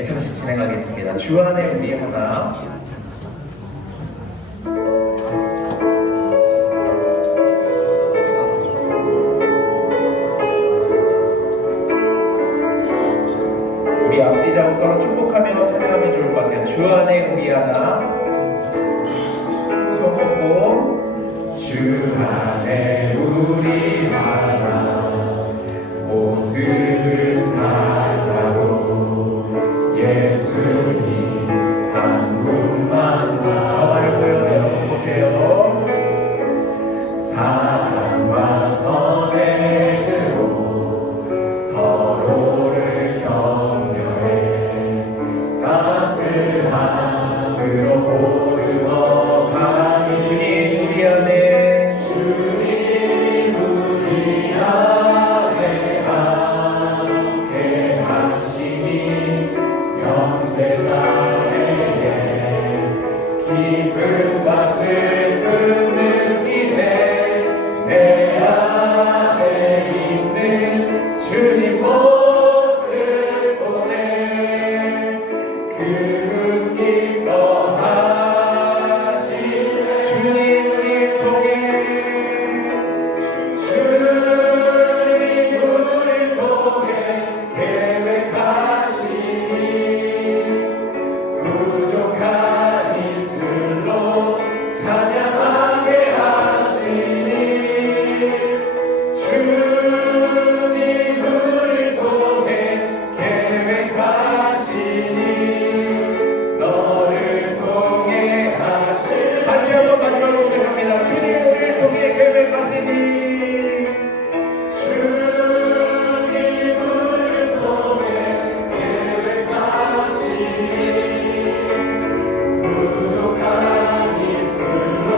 애청식 진행하겠습니다. 주 안에 우리 하나. 우리 앞뒤 자고 서로 축복하며 찬양하면 좋을 것 같아요. 주 안에 우리 하나. 두 손 뻗고 주 안에 우리 하나. 모습은 달라도 예수님 한 분만. 저 말고요, 여러분 보세요. 사랑과 선행으로 서로를 격려해 따스함으로 보듬어가니 주님 우리 안에, 주님 우리 안에 함께 하시니 형제자매의 기쁨과 슬픔 느끼네. 내 안에 있는 주님 모습 보내 그분 기뻐하신 주님 우리 통해, 주님 우리 통해 계획하시니 부족한 입술로 찬양하게 하시니 주님 우리 통해 계획하시니 너를 통해 하실. 다시 한번 마지막으로 고백합니다. 주님 우리를 통해 계획하시니, 주님 우리를 통해 계획하시니 부족한 입술로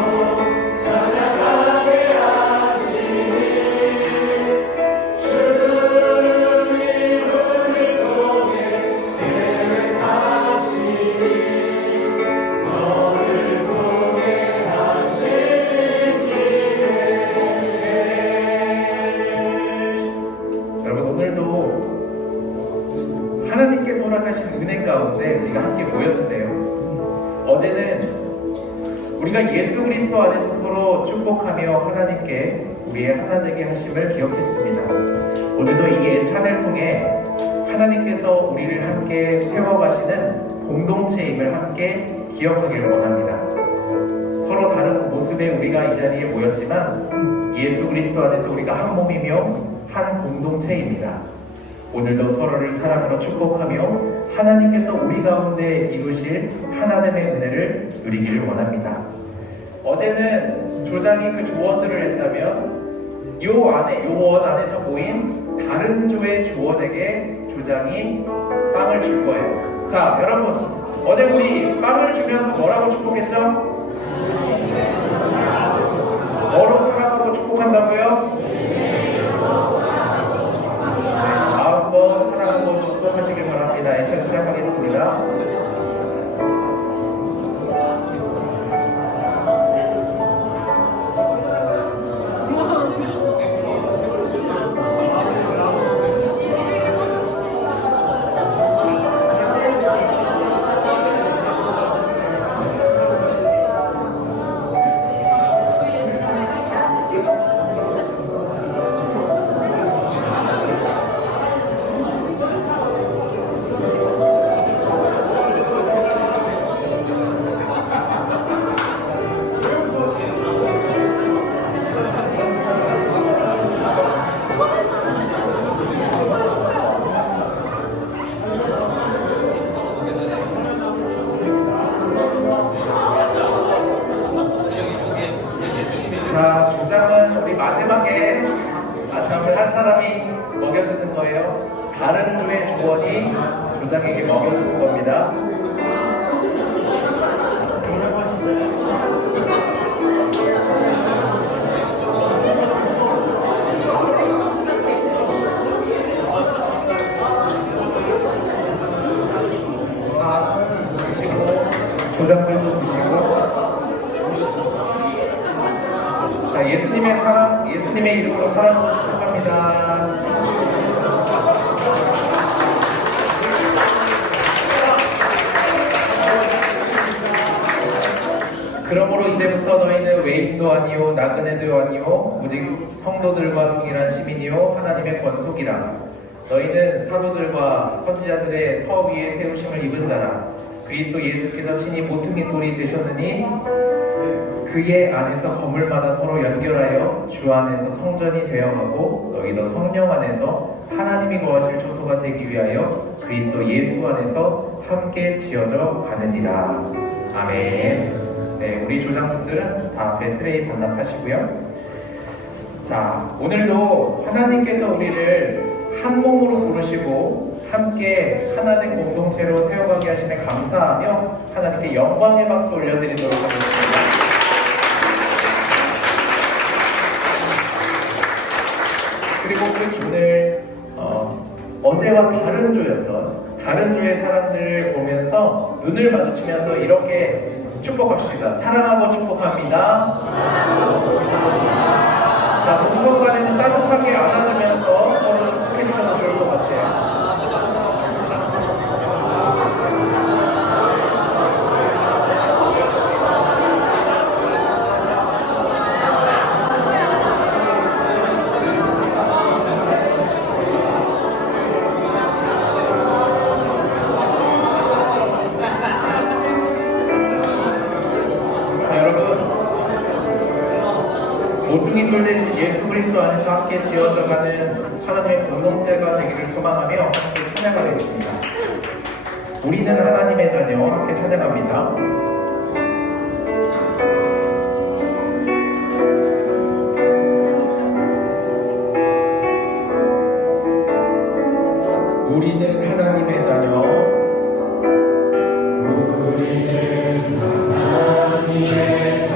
찬양하게 하시니 주님 우리를 통해 계획하시니 너를 통해 하시는 기회. 여러분 오늘도 하나님께서 허락하신 은혜 가운데 우리가 함께 모였는데요. 어제는 우리가 예수 그리스도 안에서 서로 축복하며 하나님께 우리의 하나 되게 하심을 기억했습니다. 오늘도 이 예찬을 통해 하나님께서 우리를 함께 세워가시는 공동체임을 함께 기억하기를 원합니다. 서로 다른 모습의 우리가 이 자리에 모였지만 예수 그리스도 안에서 우리가 한 몸이며 한 공동체입니다. 오늘도 서로를 사랑으로 축복하며 하나님께서 우리 가운데 이루실 하나됨의 은혜를 누리기를 원합니다. 어제는 조장이 그 조언들을 했다면 요원 안에서 모인 다른 조의 조원에게 조장이 빵을 줄 거예요. 자, 여러분 어제 우리 빵을 주면서 뭐라고 축복했죠? 뭐로 사랑하고 축복한다고요? 마음껏 사랑하고 축복하시길 바랍니다. 애청 시작하겠습니다. 자, 조장은 우리 마지막에 한 사람이 먹여주는 거예요. 다른 조의 조원이 조장에게 먹여주는 겁니다. 다 드시고 조장들도 드시고. 자, 예수님의 사랑, 예수님의 이름으로 사랑으로 축복합니다. 외인도 아니요 나그네도 아니요 오직 성도들과 동일한 시민이요 하나님의 권속이라. 너희는 사도들과 선지자들의 터 위에 세우심을 입은 자라. 그리스도 예수께서 친히 모퉁이 돌이 되셨느니 그의 안에서 건물마다 서로 연결하여 주 안에서 성전이 되어가고 너희도 성령 안에서 하나님이 거하실 처소가 되기 위하여 그리스도 예수 안에서 함께 지어져 가느니라. 아멘. 네, 우리 조장분들은 다 앞에 트레이 반납하시고요. 자, 오늘도 하나님께서 우리를 한 몸으로 부르시고 함께 하나된 공동체로 세워가게 하심에 감사하며 하나님께 영광의 박수 올려드리도록 하겠습니다. 그리고 그 주를 어제와 다른 조의 사람들을 보면서 눈을 마주치면서 이렇게 축복합시다. 사랑하고 축복합니다. 자, 동성 간에는 따뜻하게 안아주면서 서로 축복해 주셔도 좋을 것 같아요. 모퉁이 돌 대신 예수 그리스도 안에서 함께 지어져가는 하나님의 공동체가 되기를 소망하며 함께 찬양하겠습니다. 우리는 하나님의 자녀 함께 찬양합니다. 우리는 하나님의 자녀. 우리는 하나님의 자녀.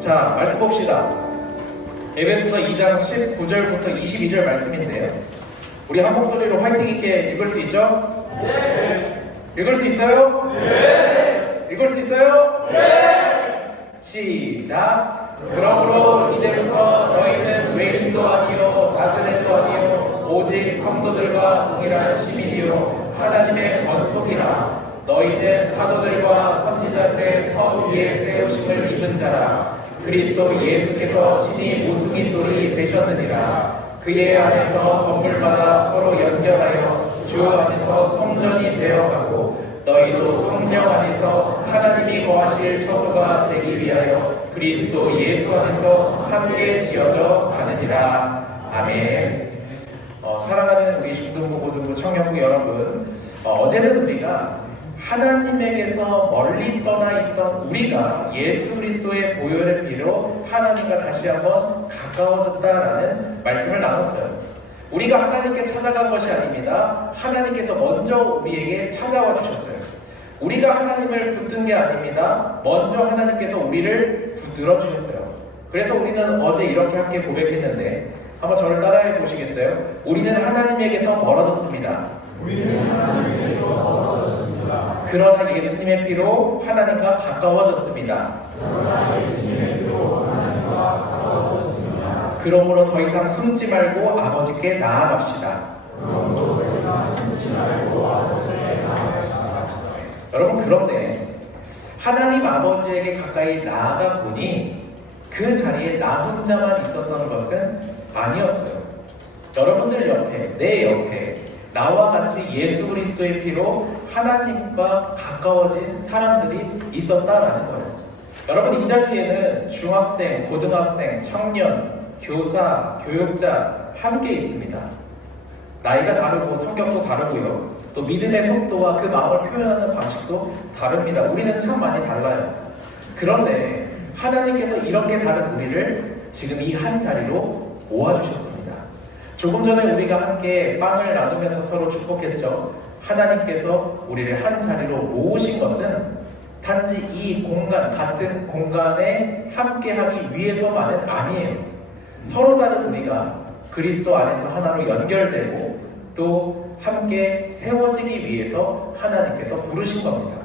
자, 말씀 봅시다. 에베소서 2장 19절부터 22절 말씀인데요. 우리 한 목소리로 화이팅 있게 읽을 수 있죠? 네. 읽을 수 있어요? 네. 읽을 수 있어요? 네. 시작. 그러므로 이제부터 너희는 외인도 아니요 나그네도 아니요 오직 성도들과 동일한 시민이요 하나님의 권속이라. 너희는 사도들과 선지자들의 터 위에 세우심을 입은 자라. 그리스도 예수께서 친히 모퉁이 돌이 되셨느니라. 그의 안에서 건물마다 서로 연결하여 주 안에서 성전이 되어가고 너희도 성령 안에서 하나님이 거하실 처소가 되기 위하여 그리스도 예수 안에서 함께 지어져 가느니라. 아멘. 사랑하는 우리 중등부, 고등부, 청년부 여러분, 어제는 우리가 하나님에게서 멀리 떠나 있던 우리가 예수 그리스도의 보혈의 피로 하나님과 다시 한번 가까워졌다라는 말씀을 나눴어요. 우리가 하나님께 찾아간 것이 아닙니다. 하나님께서 먼저 우리에게 찾아와 주셨어요. 우리가 하나님을 붙든 게 아닙니다. 먼저 하나님께서 우리를 붙들어 주셨어요. 그래서 우리는 어제 이렇게 함께 고백했는데 한번 저를 따라해 보시겠어요? 우리는 하나님에게서 멀어졌습니다. 그러나 예수님의 피로 하나님과 가까워졌습니다. 그러므로 더 이상 숨지 말고 아버지께 나아갑시다. 여러분, 그런데 하나님 아버지에게 가까이 나아가 보니 그 자리에 나 혼자만 있었던 것은 아니었어요. 여러분들 옆에, 내 옆에 나와 같이 예수 그리스도의 피로 하나님과 가까워진 사람들이 있었다라는 거예요. 여러분, 이 자리에는 중학생, 고등학생, 청년, 교사, 교육자 함께 있습니다. 나이가 다르고 성격도 다르고요. 또 믿음의 속도와 그 마음을 표현하는 방식도 다릅니다. 우리는 참 많이 달라요. 그런데 하나님께서 이렇게 다른 우리를 지금 이 한 자리로 모아주셨습니다. 조금 전에 우리가 함께 빵을 나누면서 서로 축복했죠. 하나님께서 우리를 한 자리로 모으신 것은 단지 이 공간, 같은 공간에 함께하기 위해서만은 아니에요. 서로 다른 우리가 그리스도 안에서 하나로 연결되고 또 함께 세워지기 위해서 하나님께서 부르신 겁니다.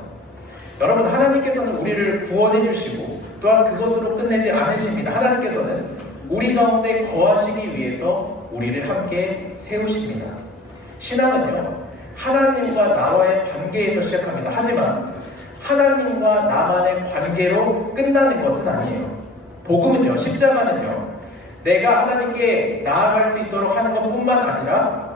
여러분, 하나님께서는 우리를 구원해 주시고 또한 그것으로 끝내지 않으십니다. 하나님께서는 우리 가운데 거하시기 위해서 우리를 함께 세우십니다. 신앙은요, 하나님과 나와의 관계에서 시작합니다. 하지만 하나님과 나만의 관계로 끝나는 것은 아니에요. 복음은요, 십자가는요, 내가 하나님께 나아갈 수 있도록 하는 것뿐만 아니라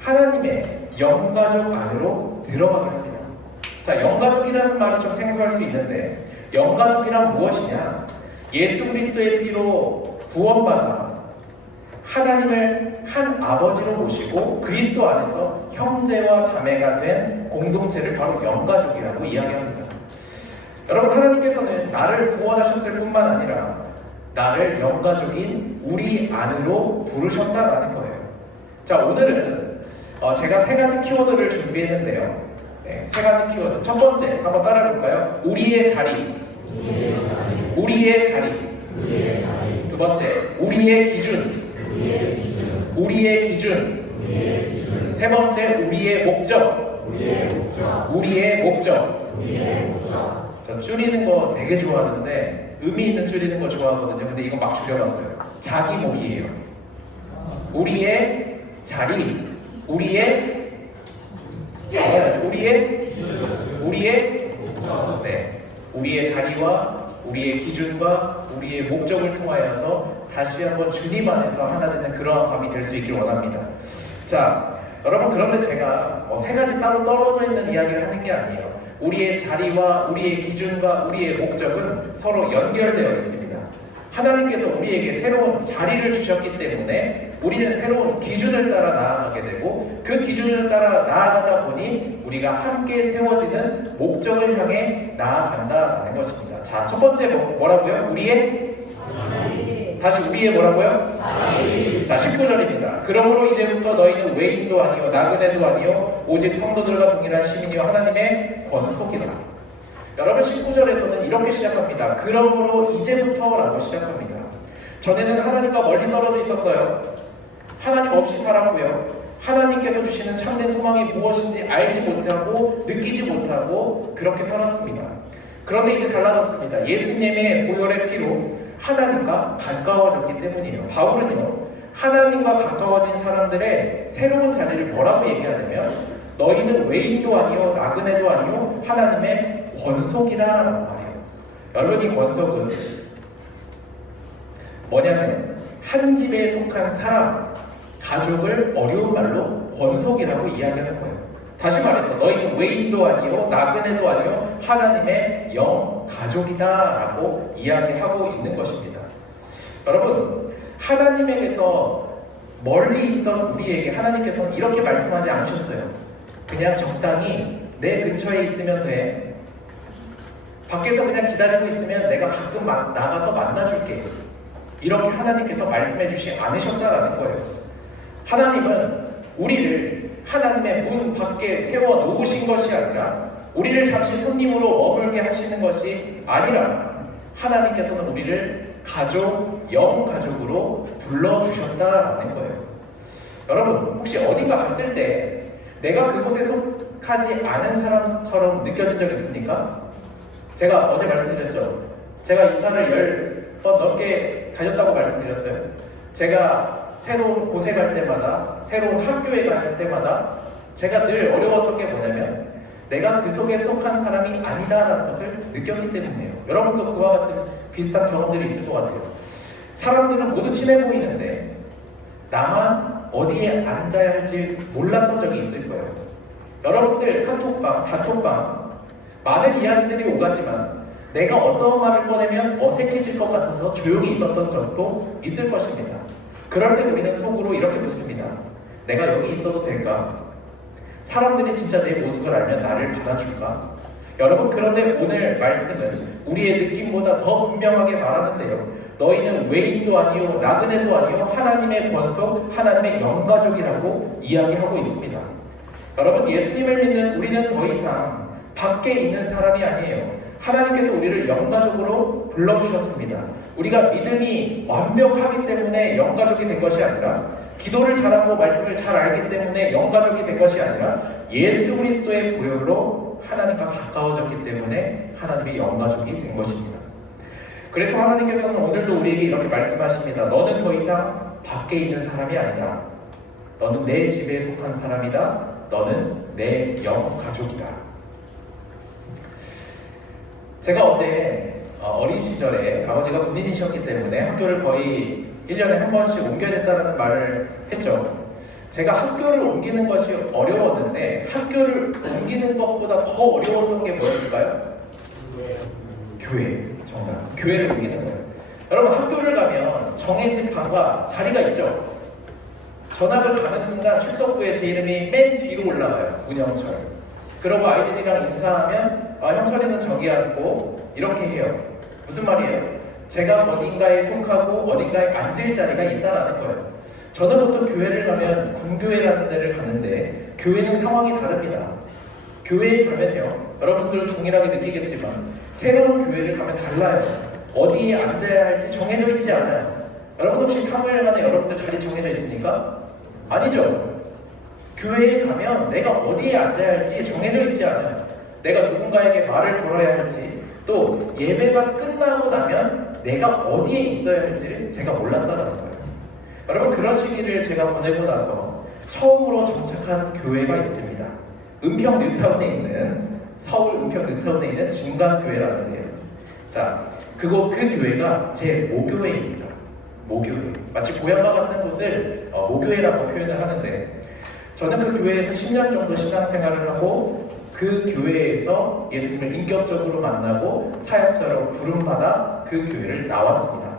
하나님의 영가족 안으로 들어가게 합니다. 자, 영가족이라는 말이 좀 생소할 수 있는데 영가족이란 무엇이냐? 예수 그리스도의 피로 구원받아 하나님을 한 아버지로 모시고 그리스도 안에서 형제와 자매가 된 공동체를 바로 영가족이라고 이야기합니다. 여러분, 하나님께서는 나를 구원하셨을 뿐만 아니라 나를 영가족인 우리 안으로 부르셨다라는 거예요. 자, 오늘은 제가 세 가지 키워드를 준비했는데요. 네, 세 가지 키워드. 첫 번째, 한번 따라해볼까요? 우리의 자리. 우리의 자리. 두 번째, 우리의 기준. 우리의 기준. 세 번째, 우리의 목적. 우리의 목적. 저 줄이는 거 되게 좋아하는데 의미 있는 줄이는 거 좋아하거든요. 근데 이거 막 줄여봤어요. 자기목이에요. 우리의 자리, 우리의 우리의 자리와 우리의 기준과 우리의 목적을 통하여서 다시 한번 주님 안에서 하나 되는 그러한 밤이 될 수 있길 원합니다. 자, 여러분, 그런데 제가 세 가지 따로 떨어져 있는 이야기를 하는 게 아니에요. 우리의 자리와 우리의 기준과 우리의 목적은 서로 연결되어 있습니다. 하나님께서 우리에게 새로운 자리를 주셨기 때문에 우리는 새로운 기준을 따라 나아가게 되고 그 기준을 따라 나아가다 보니 우리가 함께 세워지는 목적을 향해 나아간다라는 것입니다. 자, 첫 번째 뭐라고요? 다시 우리의 뭐라고요? 자, 19절입니다. 그러므로 이제부터 너희는 외인도 아니요 나그네도 아니요 오직 성도들과 동일한 시민이요 하나님의 권속이라. 여러분, 19절에서는 이렇게 시작합니다. 그러므로 이제부터라고 시작합니다. 전에는 하나님과 멀리 떨어져 있었어요. 하나님 없이 살았고요. 하나님께서 주시는 참된 소망이 무엇인지 알지 못하고 느끼지 못하고 그렇게 살았습니다. 그런데 이제 달라졌습니다. 예수님의 보혈의 피로 하나님과 가까워졌기 때문이에요. 바울은요, 하나님과 가까워진 사람들의 새로운 자리를 뭐라고 얘기하냐면 너희는 외인도 아니요 나그네도 아니요 하나님의 권속이라는 말이에요. 여러분, 이 권속은 뭐냐면 한 집에 속한 사람, 가족을 어려운 말로 권속이라고 이야기하는 거예요. 다시 말해서 너희는 외인도 아니요 나그네도 아니요 하나님의 영 가족이다 라고 이야기하고 있는 것입니다. 여러분, 하나님에게서 멀리 있던 우리에게 하나님께서는 이렇게 말씀하지 않으셨어요. 그냥 적당히 내 근처에 있으면 돼. 밖에서 그냥 기다리고 있으면 내가 가끔 나가서 만나줄게. 이렇게 하나님께서 말씀해 주지 않으셨다라는 거예요. 하나님은 우리를 하나님의 문 밖에 세워 놓으신 것이 아니라, 우리를 잠시 손님으로 머물게 하시는 것이 아니라, 하나님께서는 우리를 가족, 영가족으로 불러주셨다라는 거예요. 여러분, 혹시 어딘가 갔을 때 내가 그곳에 속하지 않은 사람처럼 느껴진 적 있습니까? 제가 어제 말씀드렸죠. 제가 이사를 10번 넘게 다녔다고 말씀드렸어요. 제가 새로운 곳에 갈 때마다, 새로운 학교에 갈 때마다 제가 늘 어려웠던 게 뭐냐면, 내가 그 속에 속한 사람이 아니다라는 것을 느꼈기 때문이에요. 여러분도 그와 같은 비슷한 경험들이 있을 것 같아요. 사람들은 모두 친해 보이는데 나만 어디에 앉아야 할지 몰랐던 적이 있을 거예요. 여러분들 카톡방, 단톡방 많은 이야기들이 오가지만 내가 어떤 말을 꺼내면 어색해질 것 같아서 조용히 있었던 적도 있을 것입니다. 그럴 때 우리는 속으로 이렇게 묻습니다. 내가 여기 있어도 될까? 사람들이 진짜 내 모습을 알면 나를 받아줄까? 여러분, 그런데 오늘 말씀은 우리의 느낌보다 더 분명하게 말하는데요. 너희는 외인도 아니요 나그네도 아니요 하나님의 권속, 하나님의 영가족이라고 이야기하고 있습니다. 여러분, 예수님을 믿는 우리는 더 이상 밖에 있는 사람이 아니에요. 하나님께서 우리를 영가족으로 불러주셨습니다. 우리가 믿음이 완벽하기 때문에 영가족이 된 것이 아니라, 기도를 잘하고 말씀을 잘 알기 때문에 영가족이 된 것이 아니라, 예수 그리스도의 보혈로 하나님과 가까워졌기 때문에 하나님의 영가족이 된 것입니다. 그래서 하나님께서는 오늘도 우리에게 이렇게 말씀하십니다. 너는 더 이상 밖에 있는 사람이 아니다. 너는 내 집에 속한 사람이다. 너는 내 영가족이다. 제가 어제 어린 시절에 아버지가 군인이셨기 때문에 학교를 거의 1년에 한 번씩 옮겨야 된다는 말을 했죠. 제가 학교를 옮기는 것이 어려웠는데, 학교를 옮기는 것보다 더 어려웠던 게 뭐였을까요? 교회. 정답. 교회를 옮기는 거예요. 여러분, 학교를 가면 정해진 방과 자리가 있죠. 전학을 가는 순간 출석부에 제 이름이 맨 뒤로 올라가요. 문영철. 그러고 아이들이랑 인사하면 형철이는 저기 앉고 이렇게 해요. 무슨 말이에요? 제가 어딘가에 속하고 어딘가에 앉을 자리가 있다라는 거예요. 저는 보통 교회를 가면 군교회라는 데를 가는데, 교회는 상황이 다릅니다. 교회에 가면요, 여러분들은 동일하게 느끼겠지만 새로운 교회를 가면 달라요. 어디에 앉아야 할지 정해져 있지 않아요. 여러분 혹시 사무엘관에 여러분들 자리 정해져 있습니까? 아니죠. 교회에 가면 내가 어디에 앉아야 할지 정해져 있지 않아요. 내가 누군가에게 말을 걸어야 할지, 또 예배가 끝나고 나면 내가 어디에 있어야 할지를 제가 몰랐다는 거예요. 여러분, 그런 시기를 제가 보내고 나서 처음으로 정착한 교회가 있습니다. 은평 뉴타운에 있는, 서울 은평 뉴타운에 있는 진강교회라는 데요. 자, 그 교회가 제 모교회입니다. 모교회. 마치 고향과 같은 곳을 모교회라고 표현을 하는데, 저는 그 교회에서 10년 정도 신앙생활을 하고 그 교회에서 예수님을 인격적으로 만나고 사역자로 부름받아 그 교회를 나왔습니다.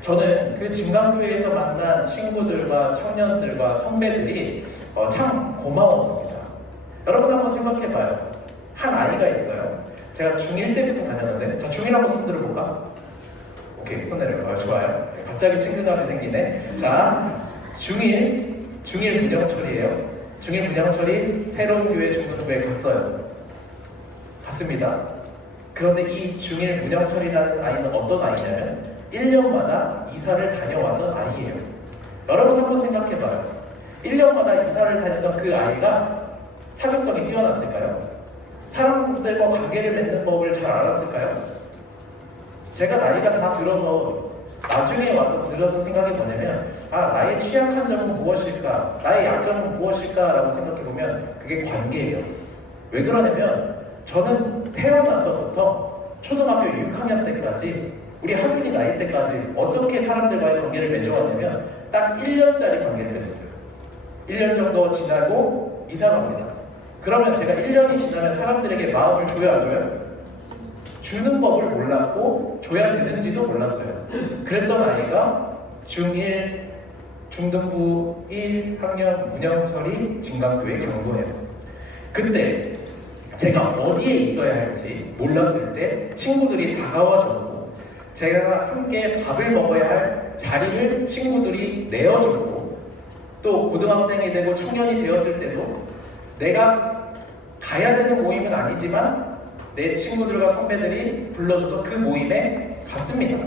저는 그 진강교회에서 만난 친구들과 청년들과 선배들이 참 고마웠습니다. 여러분 한번 생각해봐요. 한 아이가 있어요. 제가 중1 때부터 다녔는데, 자, 중1 한번 손 들어볼까? 오케이, 손 내려요. 좋아요. 갑자기 친근감이 생기네. 자, 중1 문영철이에요. 중1 문영철이 새로운 교회 중등부에 갔어요. 갔습니다. 그런데 이 중1 문영철이라는 아이는 어떤 아이냐면 1년마다 이사를 다녀왔던 아이예요. 여러분 한번 생각해봐요. 1년마다 이사를 다녔던 그 아이가 사교성이 뛰어났을까요? 사람들과 관계를 맺는 법을 잘 알았을까요? 제가 나이가 다 들어서 나중에 와서 들었던 생각이 뭐냐면, 나의 취약한 점은 무엇일까? 나의 약점은 무엇일까? 라고 생각해보면 그게 관계예요. 왜 그러냐면, 저는 태어나서부터 초등학교 6학년 때까지, 우리 학윤이 나이 때까지 어떻게 사람들과의 관계를 맺어왔냐면 딱 1년짜리 관계를 맺었어요. 1년 정도 지나고 이사 갑니다. 그러면 제가 1년이 지나면 사람들에게 마음을 줘야 안 줘요? 주는 법을 몰랐고 줘야 되는지도 몰랐어요. 그랬던 아이가 중1 중등부 1학년 문영철이 진강교회 경도예요. 그때 제가 어디에 있어야 할지 몰랐을 때 친구들이 다가와줬고, 제가 함께 밥을 먹어야 할 자리를 친구들이 내어줬고, 또 고등학생이 되고 청년이 되었을 때도 내가 가야 되는 모임은 아니지만 내 친구들과 선배들이 불러줘서 그 모임에 갔습니다.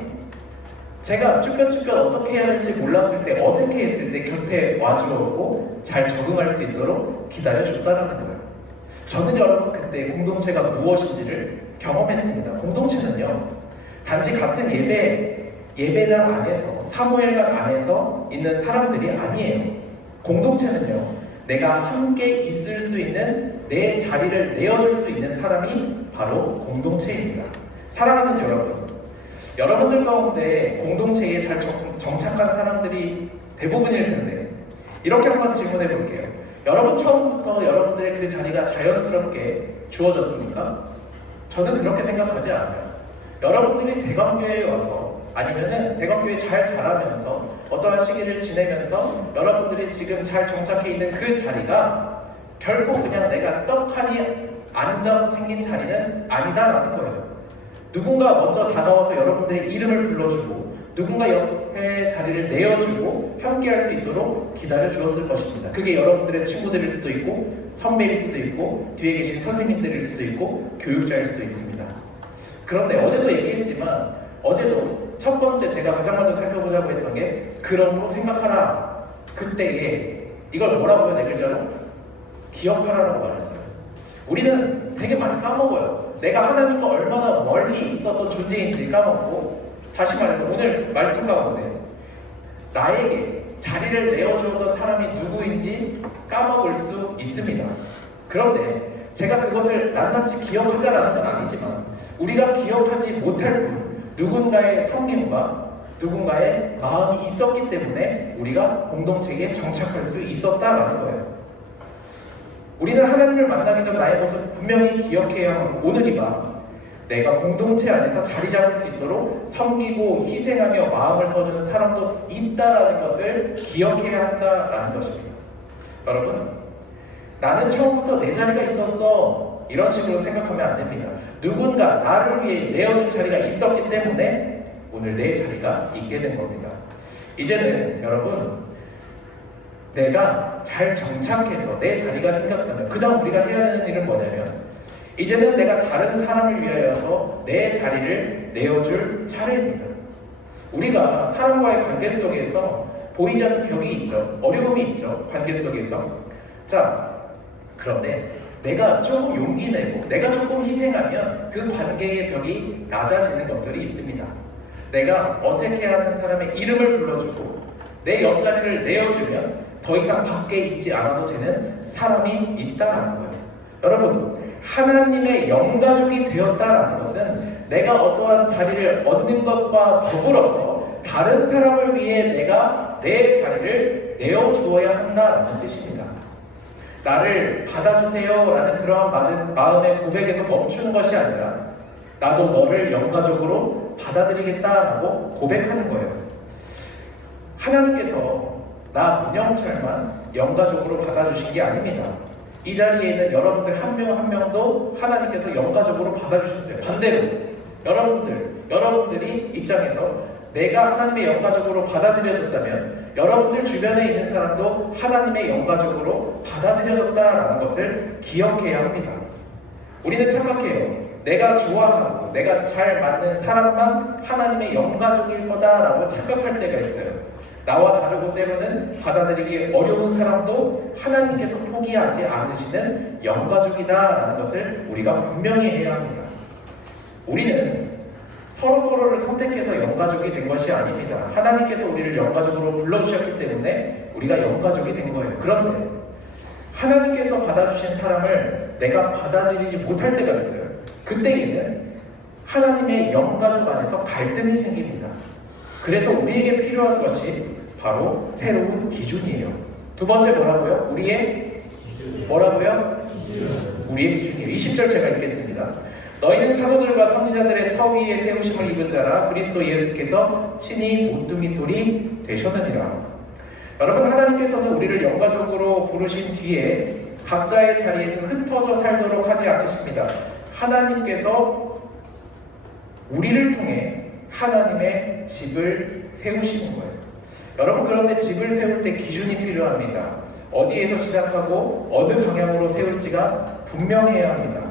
제가 쭈뼛쭈뼛 어떻게 해야 될지 몰랐을 때, 어색해했을 때 곁에 와주었고 잘 적응할 수 있도록 기다려줬다는 거예요. 저는 여러분 그때 공동체가 무엇인지를 경험했습니다. 공동체는요, 단지 같은 예배당 안에서, 사무엘관 안에서 있는 사람들이 아니에요. 공동체는요, 내가 함께 있을 수 있는, 내 자리를 내어줄 수 있는 사람이 바로 공동체입니다. 사랑하는 여러분, 여러분들 가운데 공동체에 잘 정착한 사람들이 대부분일 텐데, 이렇게 한번 질문해 볼게요. 여러분 처음부터 여러분들의 그 자리가 자연스럽게 주어졌습니까? 저는 그렇게 생각하지 않아요. 여러분들이 대광교회에 와서, 아니면은 대광교회 잘 자라면서 어떠한 시기를 지내면서 여러분들이 지금 잘 정착해 있는 그 자리가 결코 그냥 내가 떡하니 앉아서 생긴 자리는 아니다라는 거예요. 누군가 먼저 다가와서 여러분들의 이름을 불러주고, 누군가 옆에 자리를 내어주고 함께 할 수 있도록 기다려 주었을 것입니다. 그게 여러분들의 친구들일 수도 있고, 선배일 수도 있고, 뒤에 계신 선생님들일 수도 있고, 교육자일 수도 있습니다. 그런데 어제도 얘기했지만, 어제도 첫 번째 제가 가장 먼저 살펴보자고 했던 게 그러므로 생각하라. 그때에 이걸 뭐라고 해요? 네 글자로? 기억하라라고 말했어요. 우리는 되게 많이 까먹어요. 내가 하나님과 얼마나 멀리 있었던 존재인지 까먹고, 다시 말해서 오늘 말씀 가운데 나에게 자리를 내어주었던 사람이 누구인지 까먹을 수 있습니다. 그런데 제가 그것을 낱낱이 기억하자라는 건 아니지만, 우리가 기억하지 못할 분, 누군가의 성김과 누군가의 마음이 있었기 때문에 우리가 공동체에 정착할 수 있었다라는 거예요. 우리는 하나님을 만나기 전 나의 모습을 분명히 기억해야 하고, 오늘 이 밤 내가 공동체 안에서 자리 잡을 수 있도록 섬기고 희생하며 마음을 써주는 사람도 있다라는 것을 기억해야 한다라는 것입니다. 여러분, 나는 처음부터 내 자리가 있었어, 이런 식으로 생각하면 안 됩니다. 누군가 나를 위해 내어준 자리가 있었기 때문에 오늘 내 자리가 있게 된 겁니다. 이제는 여러분, 내가 잘 정착해서 내 자리가 생겼다면 그 다음 우리가 해야 되는 일은 뭐냐면, 이제는 내가 다른 사람을 위하여서 내 자리를 내어줄 차례입니다. 우리가 사람과의 관계 속에서 보이지 않는 벽이 있죠. 어려움이 있죠. 관계 속에서. 자, 그런데 내가 조금 용기 내고 내가 조금 희생하면 그 관계의 벽이 낮아지는 것들이 있습니다. 내가 어색해하는 사람의 이름을 불러주고 내 옆자리를 내어주면 더 이상 밖에 있지 않아도 되는 사람이 있다는 거예요. 여러분, 하나님의 영가족이 되었다라는 것은 내가 어떠한 자리를 얻는 것과 더불어서 다른 사람을 위해 내가 내 자리를 내어주어야 한다라는 뜻입니다. 나를 받아주세요 라는 그러한 마음의 고백에서 멈추는 것이 아니라, 나도 너를 영가족으로 받아들이겠다라고 고백하는 거예요. 하나님께서 나 문영철만 영가족으로 받아주신 게 아닙니다. 이 자리에 있는 여러분들 한 명 한 명도 하나님께서 영가족으로 받아주셨어요. 반대로 여러분들이 입장에서 내가 하나님의 영가족으로 받아들여졌다면 여러분들 주변에 있는 사람도 하나님의 영가족으로 받아들여졌다라는 것을 기억해야 합니다. 우리는 착각해요. 내가 좋아하고 내가 잘 맞는 사람만 하나님의 영가족일 거다라고 착각할 때가 있어요. 나와 다르고 때로는 받아들이기 어려운 사람도 하나님께서 포기하지 않으시는 영가족이다라는 것을 우리가 분명히 해야 합니다. 우리는 서로를 선택해서 영가족이 된 것이 아닙니다. 하나님께서 우리를 영가족으로 불러주셨기 때문에 우리가 영가족이 된 거예요. 그런데 하나님께서 받아주신 사람을 내가 받아들이지 못할 때가 있어요. 그때에는 하나님의 영가족 안에서 갈등이 생깁니다. 그래서 우리에게 필요한 것이 바로 새로운 기준이에요. 두 번째 뭐라고요? 우리의 기준이에요. 20절 제가 읽겠습니다. 너희는 사도들과 선지자들의 터 위에 세우심을 입은 자라 그리스도 예수께서 친히 모퉁이 돌이 되셨느니라. 여러분, 하나님께서는 우리를 영가족으로 부르신 뒤에 각자의 자리에서 흩어져 살도록 하지 않으십니다. 하나님께서 우리를 통해 하나님의 집을 세우시는 거예요. 여러분, 그런데 집을 세울 때 기준이 필요합니다. 어디에서 시작하고 어느 방향으로 세울지가 분명해야 합니다.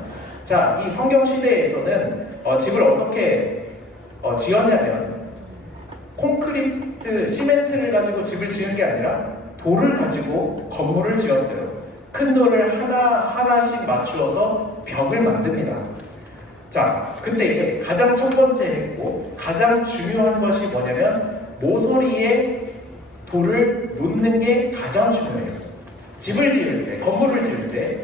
자, 이 성경 시대에서는 집을 어떻게 지었냐면 콘크리트, 시멘트를 가지고 집을 지은 게 아니라 돌을 가지고 건물을 지었어요. 큰 돌을 하나씩 맞추어서 벽을 만듭니다. 자, 근데 가장 첫 번째 했고 가장 중요한 것이 뭐냐면 모서리에 돌을 놓는 게 가장 중요해요. 집을 지을 때, 건물을 지을 때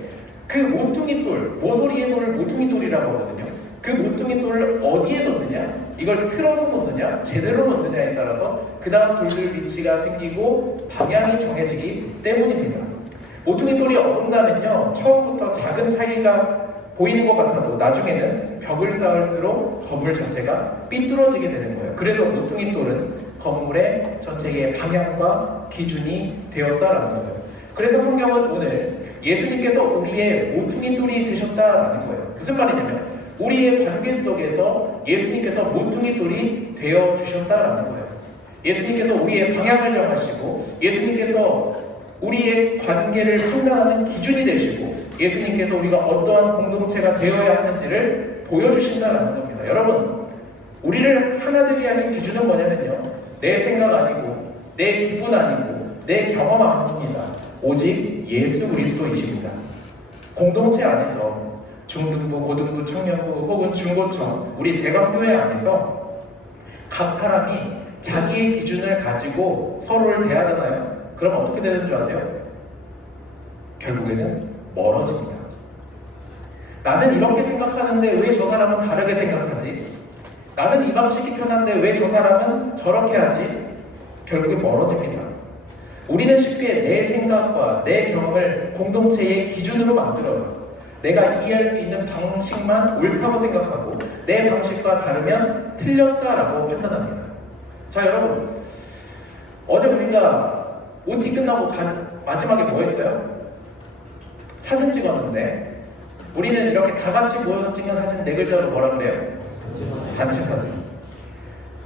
그 모퉁이 돌, 모서리의 돌을 모퉁이 돌이라고 하거든요. 그 모퉁이 돌을 어디에 놓느냐, 이걸 틀어서 놓느냐, 제대로 놓느냐에 따라서 그 다음 돌들 위치가 생기고 방향이 정해지기 때문입니다. 모퉁이 돌이 어긋나면요, 처음부터 작은 차이가 보이는 것 같아도 나중에는 벽을 쌓을수록 건물 자체가 삐뚤어지게 되는 거예요. 그래서 모퉁이 돌은 건물의 전체의 방향과 기준이 되었다라는 거예요. 그래서 성경은 오늘 예수님께서 우리의 모퉁이 돌이 되셨다라는 거예요. 무슨 말이냐면 우리의 관계 속에서 예수님께서 모퉁이 돌이 되어 주셨다라는 거예요. 예수님께서 우리의 방향을 정하시고 예수님께서 우리의 관계를 판단하는 기준이 되시고 예수님께서 우리가 어떠한 공동체가 되어야 하는지를 보여주신다라는 겁니다. 여러분, 우리를 하나 되게 하신 기준은 뭐냐면요, 내 생각 아니고 내 기분 아니고 내 경험 아닙니다. 오직 예수 그리스도이십니다. 공동체 안에서 중등부, 고등부, 청년부 혹은 중고청, 우리 대관교회 안에서 각 사람이 자기의 기준을 가지고 서로를 대하잖아요. 그럼 어떻게 되는 줄 아세요? 결국에는 멀어집니다. 나는 이렇게 생각하는데 왜 저 사람은 다르게 생각하지? 나는 이 방식이 편한데 왜 저 사람은 저렇게 하지? 결국에 멀어집니다. 우리는 쉽게 내 생각과 내 경험을 공동체의 기준으로 만들어요. 내가 이해할 수 있는 방식만 옳다고 생각하고 내 방식과 다르면 틀렸다라고 판단합니다. 자, 여러분, 어제 우리가 OT 끝나고 마지막에 뭐 했어요? 사진 찍었는데 우리는 이렇게 다 같이 모여서 찍는 사진 4글자로 뭐라 그래요? 단체 사진.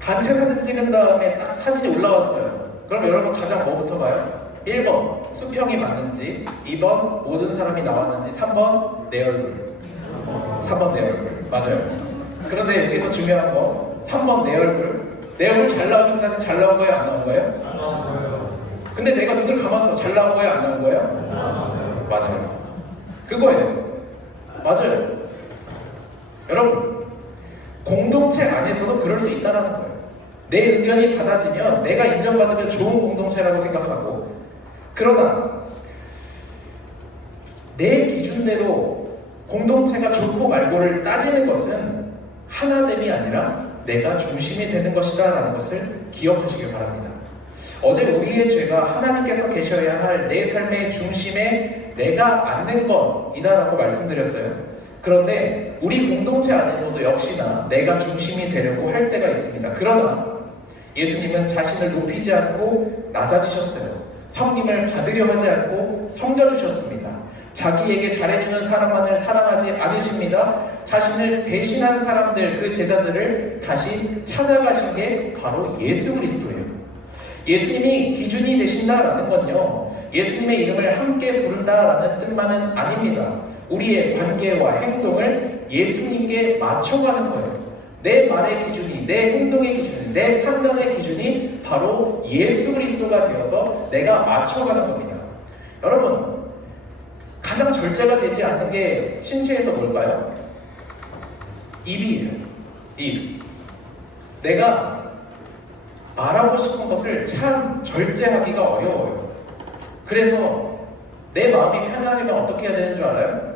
단체 사진 찍은 다음에 딱 사진이 올라왔어요. 그럼 여러분 가장 뭐부터 봐요? 1번 수평이 맞는지, 2번 모든 사람이 나왔는지, 3번 내 얼굴. 3번 내 얼굴. 맞아요. 그런데 여기서 중요한 거 3번 내 얼굴. 내 얼굴 잘 나오는 사진 잘 나온 거예요? 안 나온 거예요? 안 나온 거예요. 근데 내가 눈을 감았어. 잘 나온 거예요? 안 나온 거예요? 안 나왔어요. 맞아요. 그거예요. 맞아요. 여러분, 공동체 안에서도 그럴 수 있다는 거예요. 내 의견이 받아지면, 내가 인정받으면 좋은 공동체라고 생각하고, 그러나 내 기준대로 공동체가 좋고 말고를 따지는 것은 하나됨이 아니라 내가 중심이 되는 것이다 라는 것을 기억하시길 바랍니다. 어제 우리의 죄가 하나님께서 계셔야 할 내 삶의 중심에 내가 앉는 것이다라고 말씀드렸어요. 그런데 우리 공동체 안에서도 역시나 내가 중심이 되려고 할 때가 있습니다. 그러나 예수님은 자신을 높이지 않고 낮아지셨어요. 성김을 받으려 하지 않고 섬겨주셨습니다. 자기에게 잘해주는 사람만을 사랑하지 않으십니다. 자신을 배신한 사람들, 그 제자들을 다시 찾아가신 게 바로 예수 그리스도예요. 예수님이 기준이 되신다라는 건요, 예수님의 이름을 함께 부른다라는 뜻만은 아닙니다. 우리의 관계와 행동을 예수님께 맞춰가는 거예요. 내 말의 기준이, 내 행동의 기준이, 내 판단의 기준이 바로 예수 그리스도가 되어서 내가 맞춰가는 겁니다. 여러분, 가장 절제가 되지 않는 게 신체에서 뭘까요? 입이에요. 입. 내가 말하고 싶은 것을 참 절제하기가 어려워요. 그래서 내 마음이 편하려면 어떻게 해야 되는 줄 알아요?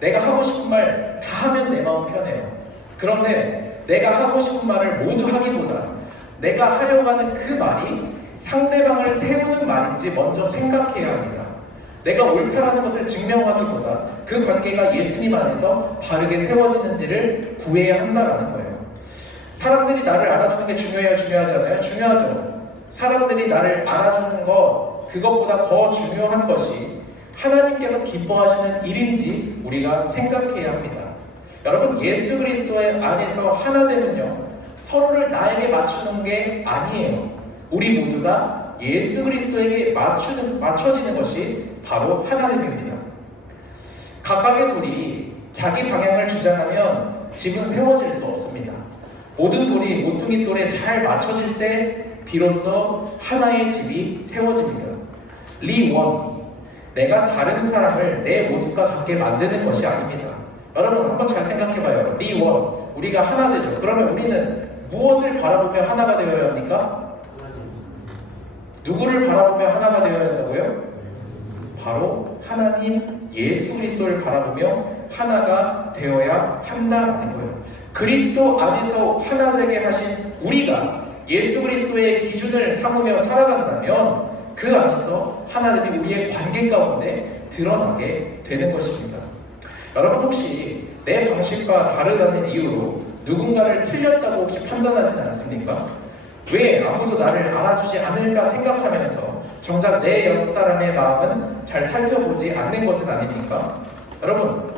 내가 하고 싶은 말 다 하면 내 마음 편해요. 그런데 내가 하고 싶은 말을 모두 하기보다 내가 하려고 하는 그 말이 상대방을 세우는 말인지 먼저 생각해야 합니다. 내가 옳다라는 것을 증명하기보다 그 관계가 예수님 안에서 바르게 세워지는지를 구해야 한다는 거예요. 사람들이 나를 알아주는 게 중요해요? 중요하지 않아요? 중요하죠. 사람들이 나를 알아주는 것, 그것보다 더 중요한 것이 하나님께서 기뻐하시는 일인지 우리가 생각해야 합니다. 여러분, 예수 그리스도의 안에서 하나됨은요, 서로를 나에게 맞추는 게 아니에요. 우리 모두가 예수 그리스도에게 맞춰지는 것이 바로 하나됨입니다. 각각의 돌이 자기 방향을 주장하면 집은 세워질 수 없습니다. 모든 돌이 모퉁이 돌에 잘 맞춰질 때 비로소 하나의 집이 세워집니다. 리원, 내가 다른 사람을 내 모습과 같게 만드는 것이 아닙니다. 여러분 한번 잘 생각해봐요. 리원, 우리가 하나 되죠. 그러면 우리는 무엇을 바라보며 하나가 되어야 합니까? 누구를 바라보며 하나가 되어야 한다고요? 바로 하나님 예수 그리스도를 바라보며 하나가 되어야 한다는 거예요. 그리스도 안에서 하나 되게 하신 우리가 예수 그리스도의 기준을 삼으며 살아간다면 그 안에서 하나님이 우리의 관계 가운데 드러나게 되는 것입니다. 여러분 혹시 내 방식과 다르다는 이유로 누군가를 틀렸다고 혹시 판단하지는 않습니까? 왜 아무도 나를 알아주지 않을까 생각하면서 정작 내 옆 사람의 마음은 잘 살펴보지 않는 것은 아닙니까? 여러분,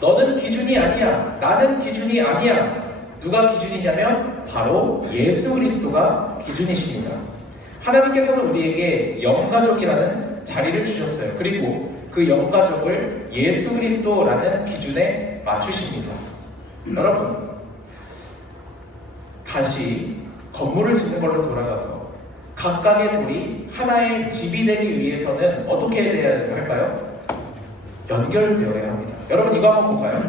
너는 기준이 아니야, 나는 기준이 아니야. 누가 기준이냐면 바로 예수 그리스도가 기준이십니다. 하나님께서는 우리에게 영가족이라는 자리를 주셨어요. 그리고 그 영가족을 예수 그리스도라는 기준에 맞추십니다. 여러분, 다시 건물을 짓는 걸로 돌아가서 각각의 돌이 하나의 집이 되기 위해서는 어떻게 해야 할까요? 연결되어야 합니다. 여러분 이거 한번 볼까요?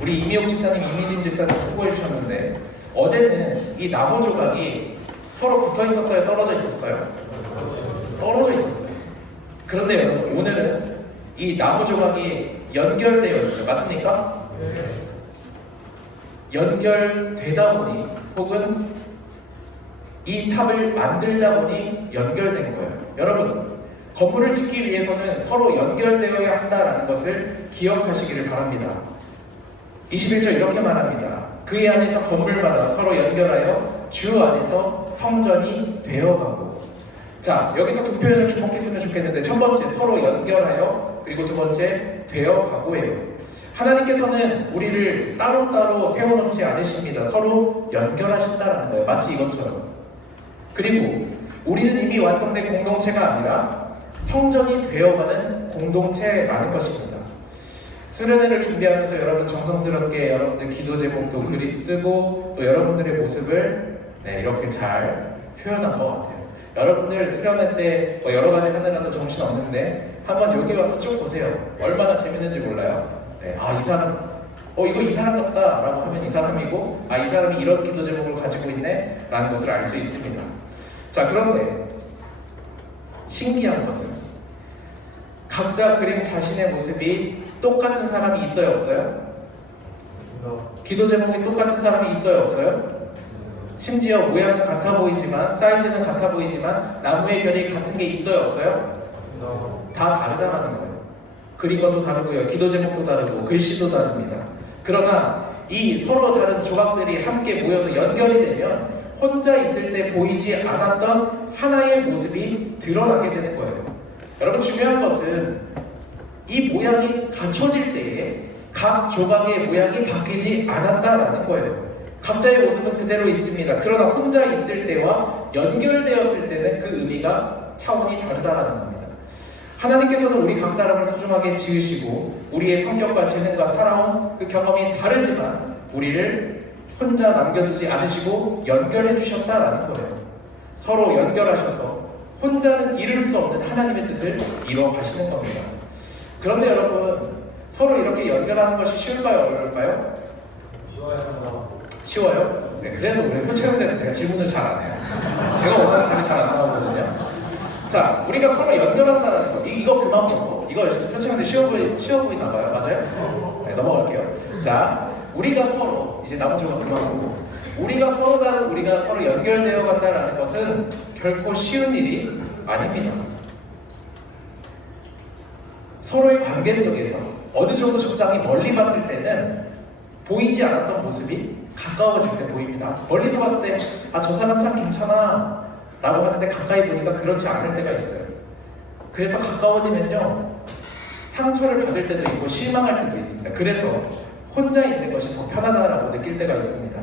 우리 이미옥 집사님, 이민진 집사님 수고해 주셨는데 어제는 이 나무 조각이 서로 붙어 있었어요? 떨어져 있었어요? 떨어져 있었어요. 그런데 오늘은 이 나무 조각이 연결되어 있죠. 맞습니까? 연결되다 보니 혹은 이 탑을 만들다 보니 연결된 거예요. 여러분, 건물을 짓기 위해서는 서로 연결되어야 한다는 것을 기억하시기를 바랍니다. 21절 이렇게 말합니다. 그의 안에서 건물마다 서로 연결하여 주 안에서 성전이 되어가고. 자, 여기서 두 표현을 주목했으면 좋겠는데 첫 번째 서로 연결하여, 그리고 두 번째 되어가고예요. 하나님께서는 우리를 따로따로 세워놓지 않으십니다. 서로 연결하신다는 거예요. 마치 이것처럼. 그리고 우리는 이미 완성된 공동체가 아니라 성전이 되어가는 공동체라는 것입니다. 수련회를 준비하면서 여러분 정성스럽게 여러분들 기도 제목도 글이 쓰고 또 여러분들의 모습을 이렇게 잘 표현한 것 같아요. 여러분들 수련회 때 여러 가지 하느라도 정신 없는데 한번 여기 와서 쭉 보세요. 얼마나 재밌는지 몰라요. 이 사람 이거 이 사람 같다 라고 하면 이 사람이고, 이 사람이 이런 기도 제목을 가지고 있네 라는 것을 알 수 있습니다. 자, 그런데 신기한 것은 각자 그린 자신의 모습이 똑같은 사람이 있어요, 없어요? 기도 제목이 똑같은 사람이 있어요, 없어요? 심지어 모양은 같아 보이지만, 사이즈는 같아 보이지만 나무의 결이 같은 게 있어요, 없어요? 다 다르다는 거예요. 그린 것도 다르고요, 기도 제목도 다르고 글씨도 다릅니다. 그러나 이 서로 다른 조각들이 함께 모여서 연결이 되면 혼자 있을 때 보이지 않았던 하나의 모습이 드러나게 되는 거예요. 여러분, 중요한 것은 이 모양이 갖춰질 때에 각 조각의 모양이 바뀌지 않았다라는 거예요. 각자의 모습은 그대로 있습니다. 그러나 혼자 있을 때와 연결되었을 때는 그 의미가 차원이 다르다라는 겁니다. 하나님께서는 우리 각 사람을 소중하게 지으시고 우리의 성격과 재능과 살아온 그 경험이 다르지만 우리를 혼자 남겨두지 않으시고 연결해 주셨다라는 거예요. 서로 연결하셔서 혼자는 이룰 수 없는 하나님의 뜻을 이루어 가시는 겁니다. 그런데 여러분, 서로 이렇게 연결하는 것이 쉬울까요? 어려울까요? 쉬워요? 네, 그래서 우리 표창장한테 제가 질문을 잘 안 해요. 제가 원하는 답이 잘 안 나오거든요. 자, 우리가 서로 연결한다는 거, 이거 그만 보고, 이거 표창한테 쉬워 보이나 봐요. 맞아요? 네, 넘어갈게요. 자, 우리가 서로, 이제 나머지 건 그만 보고, 우리가 서로 연결되어 간다는 것은 결코 쉬운 일이 아닙니다. 서로의 관계 속에서 어느 정도 적당히 멀리 봤을 때는 보이지 않았던 모습이 가까워질 때 보입니다. 멀리서 봤을 때 저 사람 참 괜찮아 라고 하는데 가까이 보니까 그렇지 않을 때가 있어요. 그래서 가까워지면요, 상처를 받을 때도 있고 실망할 때도 있습니다. 그래서 혼자 있는 것이 더 편하다라고 느낄 때가 있습니다.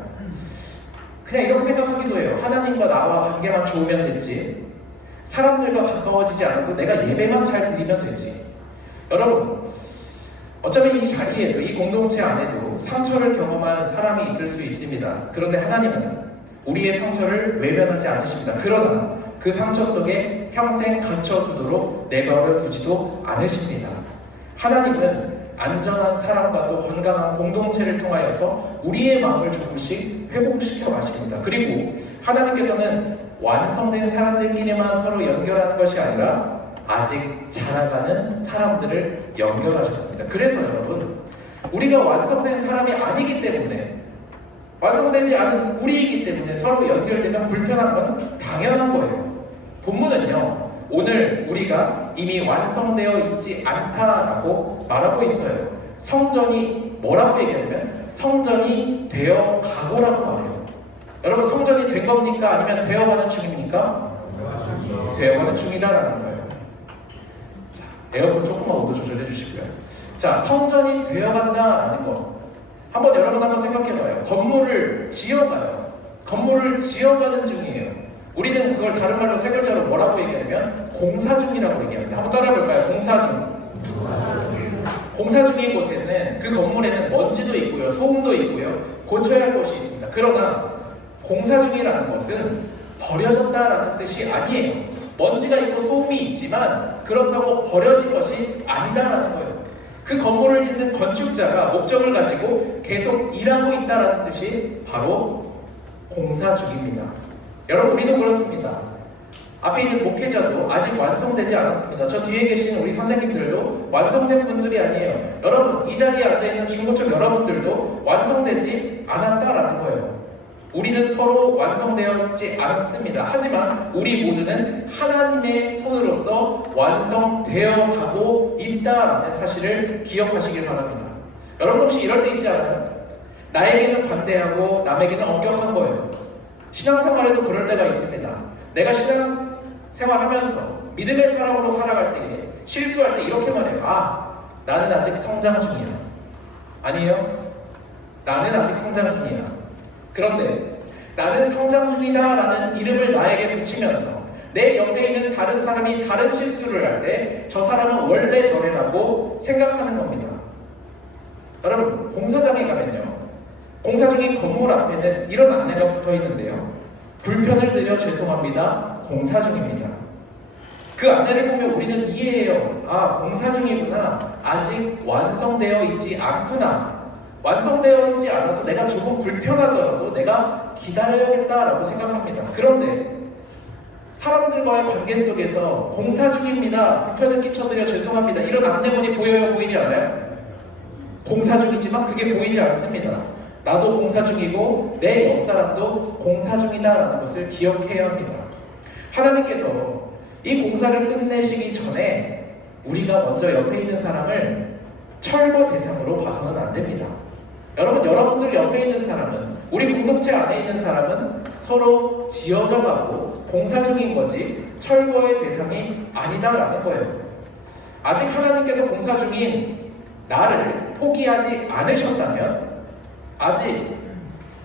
그냥 이렇게 생각하기도 해요. 하나님과 나와 관계만 좋으면 됐지, 사람들과 가까워지지 않아도 내가 예배만 잘 드리면 되지. 여러분, 어쩌면 이 자리에도, 이 공동체 안에도 상처를 경험한 사람이 있을 수 있습니다. 그런데 하나님은 우리의 상처를 외면하지 않으십니다. 그러나 그 상처 속에 평생 갇혀두도록 내버려 두지도 않으십니다. 하나님은 안전한 사람과도 건강한 공동체를 통하여서 우리의 마음을 조금씩 회복시켜 가십니다. 그리고 하나님께서는 완성된 사람들끼리만 서로 연결하는 것이 아니라 아직 자라가는 사람들을 연결하셨습니다. 그래서 여러분, 우리가 완성된 사람이 아니기 때문에, 완성되지 않은 우리이기 때문에 서로 연결되면 불편한 건 당연한 거예요. 본문은요, 오늘 우리가 이미 완성되어 있지 않다라고 말하고 있어요. 성전이 뭐라고 얘기하냐면 성전이 되어 가고라고 말해요. 여러분, 성전이 된 겁니까? 아니면 되어가는 중입니까? 되어가는 중이다라는 거예요. 자, 에어컨 조금만 온도 조절해 주시고요. 자, 성전이 되어간다라는 거, 여러분 한번 생각해봐요. 건물을 지어가요. 건물을 지어가는 중이에요. 우리는 그걸 다른 말로 세 글자로 뭐라고 얘기하냐면 공사 중이라고 얘기합니다. 한번 따라해볼까요? 공사 중. 공사 중인 곳에는, 그 건물에는 먼지도 있고요, 소음도 있고요, 고쳐야 할 것이 있습니다. 그러나 공사 중이라는 것은 버려졌다라는 뜻이 아니에요. 먼지가 있고 소음이 있지만 그렇다고 버려진 것이 아니다라는 거예요. 그 건물을 짓는 건축자가 목적을 가지고 계속 일하고 있다라는 뜻이 바로 공사 중입니다. 여러분, 우리도 그렇습니다. 앞에 있는 목회자도 아직 완성되지 않았습니다. 저 뒤에 계신 우리 선생님들도 완성된 분들이 아니에요. 여러분, 이 자리에 앉아있는 중고점 여러분들도 완성되지 않았다라는 거예요. 우리는 서로 완성되었지 않습니다. 하지만 우리 모두는 하나님의 손으로서 완성되어 가고 있다라는 사실을 기억하시길 바랍니다. 여러분, 혹시 이럴 때 있지 않아요? 나에게는 관대하고 남에게는 엄격한 거예요. 신앙생활에도 그럴 때가 있습니다. 내가 신앙생활하면서 믿음의 사람으로 살아갈 때, 실수할 때 이렇게 말해요. 나는 아직 성장 중이야. 아니에요? 나는 아직 성장 중이야. 그런데 나는 성장 중이다라는 이름을 나에게 붙이면서 내 옆에 있는 다른 사람이 다른 실수를 할 때 저 사람은 원래 저래라고 생각하는 겁니다. 여러분, 공사장에 가면요, 공사 중인 건물 앞에는 이런 안내가 붙어 있는데요. 불편을 드려 죄송합니다. 공사 중입니다. 그 안내를 보면 우리는 이해해요. 공사 중이구나. 아직 완성되어 있지 않구나. 완성되어 있지 않아서 내가 조금 불편하더라도 내가 기다려야겠다라고 생각합니다. 그런데 사람들과의 관계 속에서 공사 중입니다. 불편을 끼쳐드려 죄송합니다. 이런 안내문이 보여요? 보이지 않아요? 공사 중이지만 그게 보이지 않습니다. 나도 공사 중이고 내 옆사람도 공사 중이다라는 것을 기억해야 합니다. 하나님께서 이 공사를 끝내시기 전에 우리가 먼저 옆에 있는 사람을 철거 대상으로 봐서는 안 됩니다. 여러분들 옆에 있는 사람은, 우리 공동체 안에 있는 사람은 서로 지어져 가고 공사 중인 거지 철거의 대상이 아니다라는 거예요. 아직 하나님께서 공사 중인 나를 포기하지 않으셨다면 아직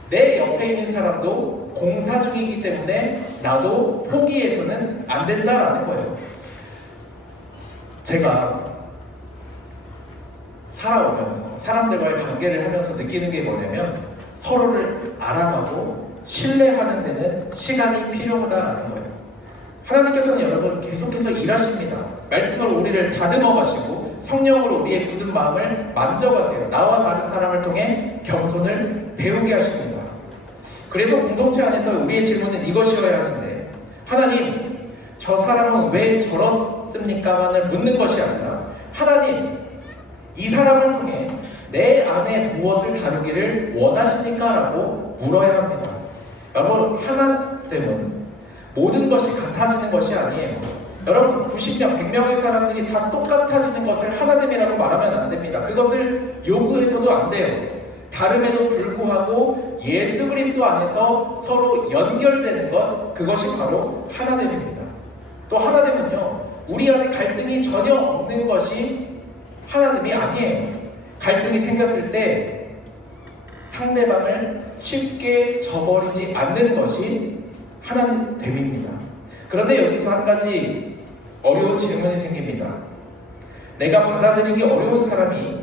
내 옆에 있는 사람도 공사 중이기 때문에 나도 포기해서는 안 된다라는 거예요. 제가 살아오면서 사람들과의 관계를 하면서 느끼는 게 뭐냐면 서로를 알아가고 신뢰하는 데는 시간이 필요하다라는 거예요. 하나님께서는 여러분 계속해서 일하십니다. 말씀으로 우리를 다듬어 가시고 성령으로 우리의 굳은 마음을 만져가세요. 나와 다른 사람을 통해 겸손을 배우게 하십니다. 그래서 공동체 안에서 우리의 질문은 이것이어야 하는데, 하나님, 저 사람은 왜 저렇습니까?만을 묻는 것이 아니라, 하나님, 이 사람을 통해 내 안에 무엇을 다루기를 원하십니까? 라고 물어야 합니다. 여러분, 하나님은 모든 것이 같아지는 것이 아니에요. 여러분, 90명, 100명의 사람들이 다 똑같아지는 것을 하나님이라고 말하면 안 됩니다. 그것을 요구해서도 안 돼요. 다름에도 불구하고 예수 그리스도 안에서 서로 연결되는 것, 그것이 바로 하나됨입니다. 또 하나됨은요, 우리 안에 갈등이 전혀 없는 것이 하나됨이 아니에요. 갈등이 생겼을 때 상대방을 쉽게 저버리지 않는 것이 하나됨입니다. 그런데 여기서 한 가지 어려운 질문이 생깁니다. 내가 받아들이기 어려운 사람이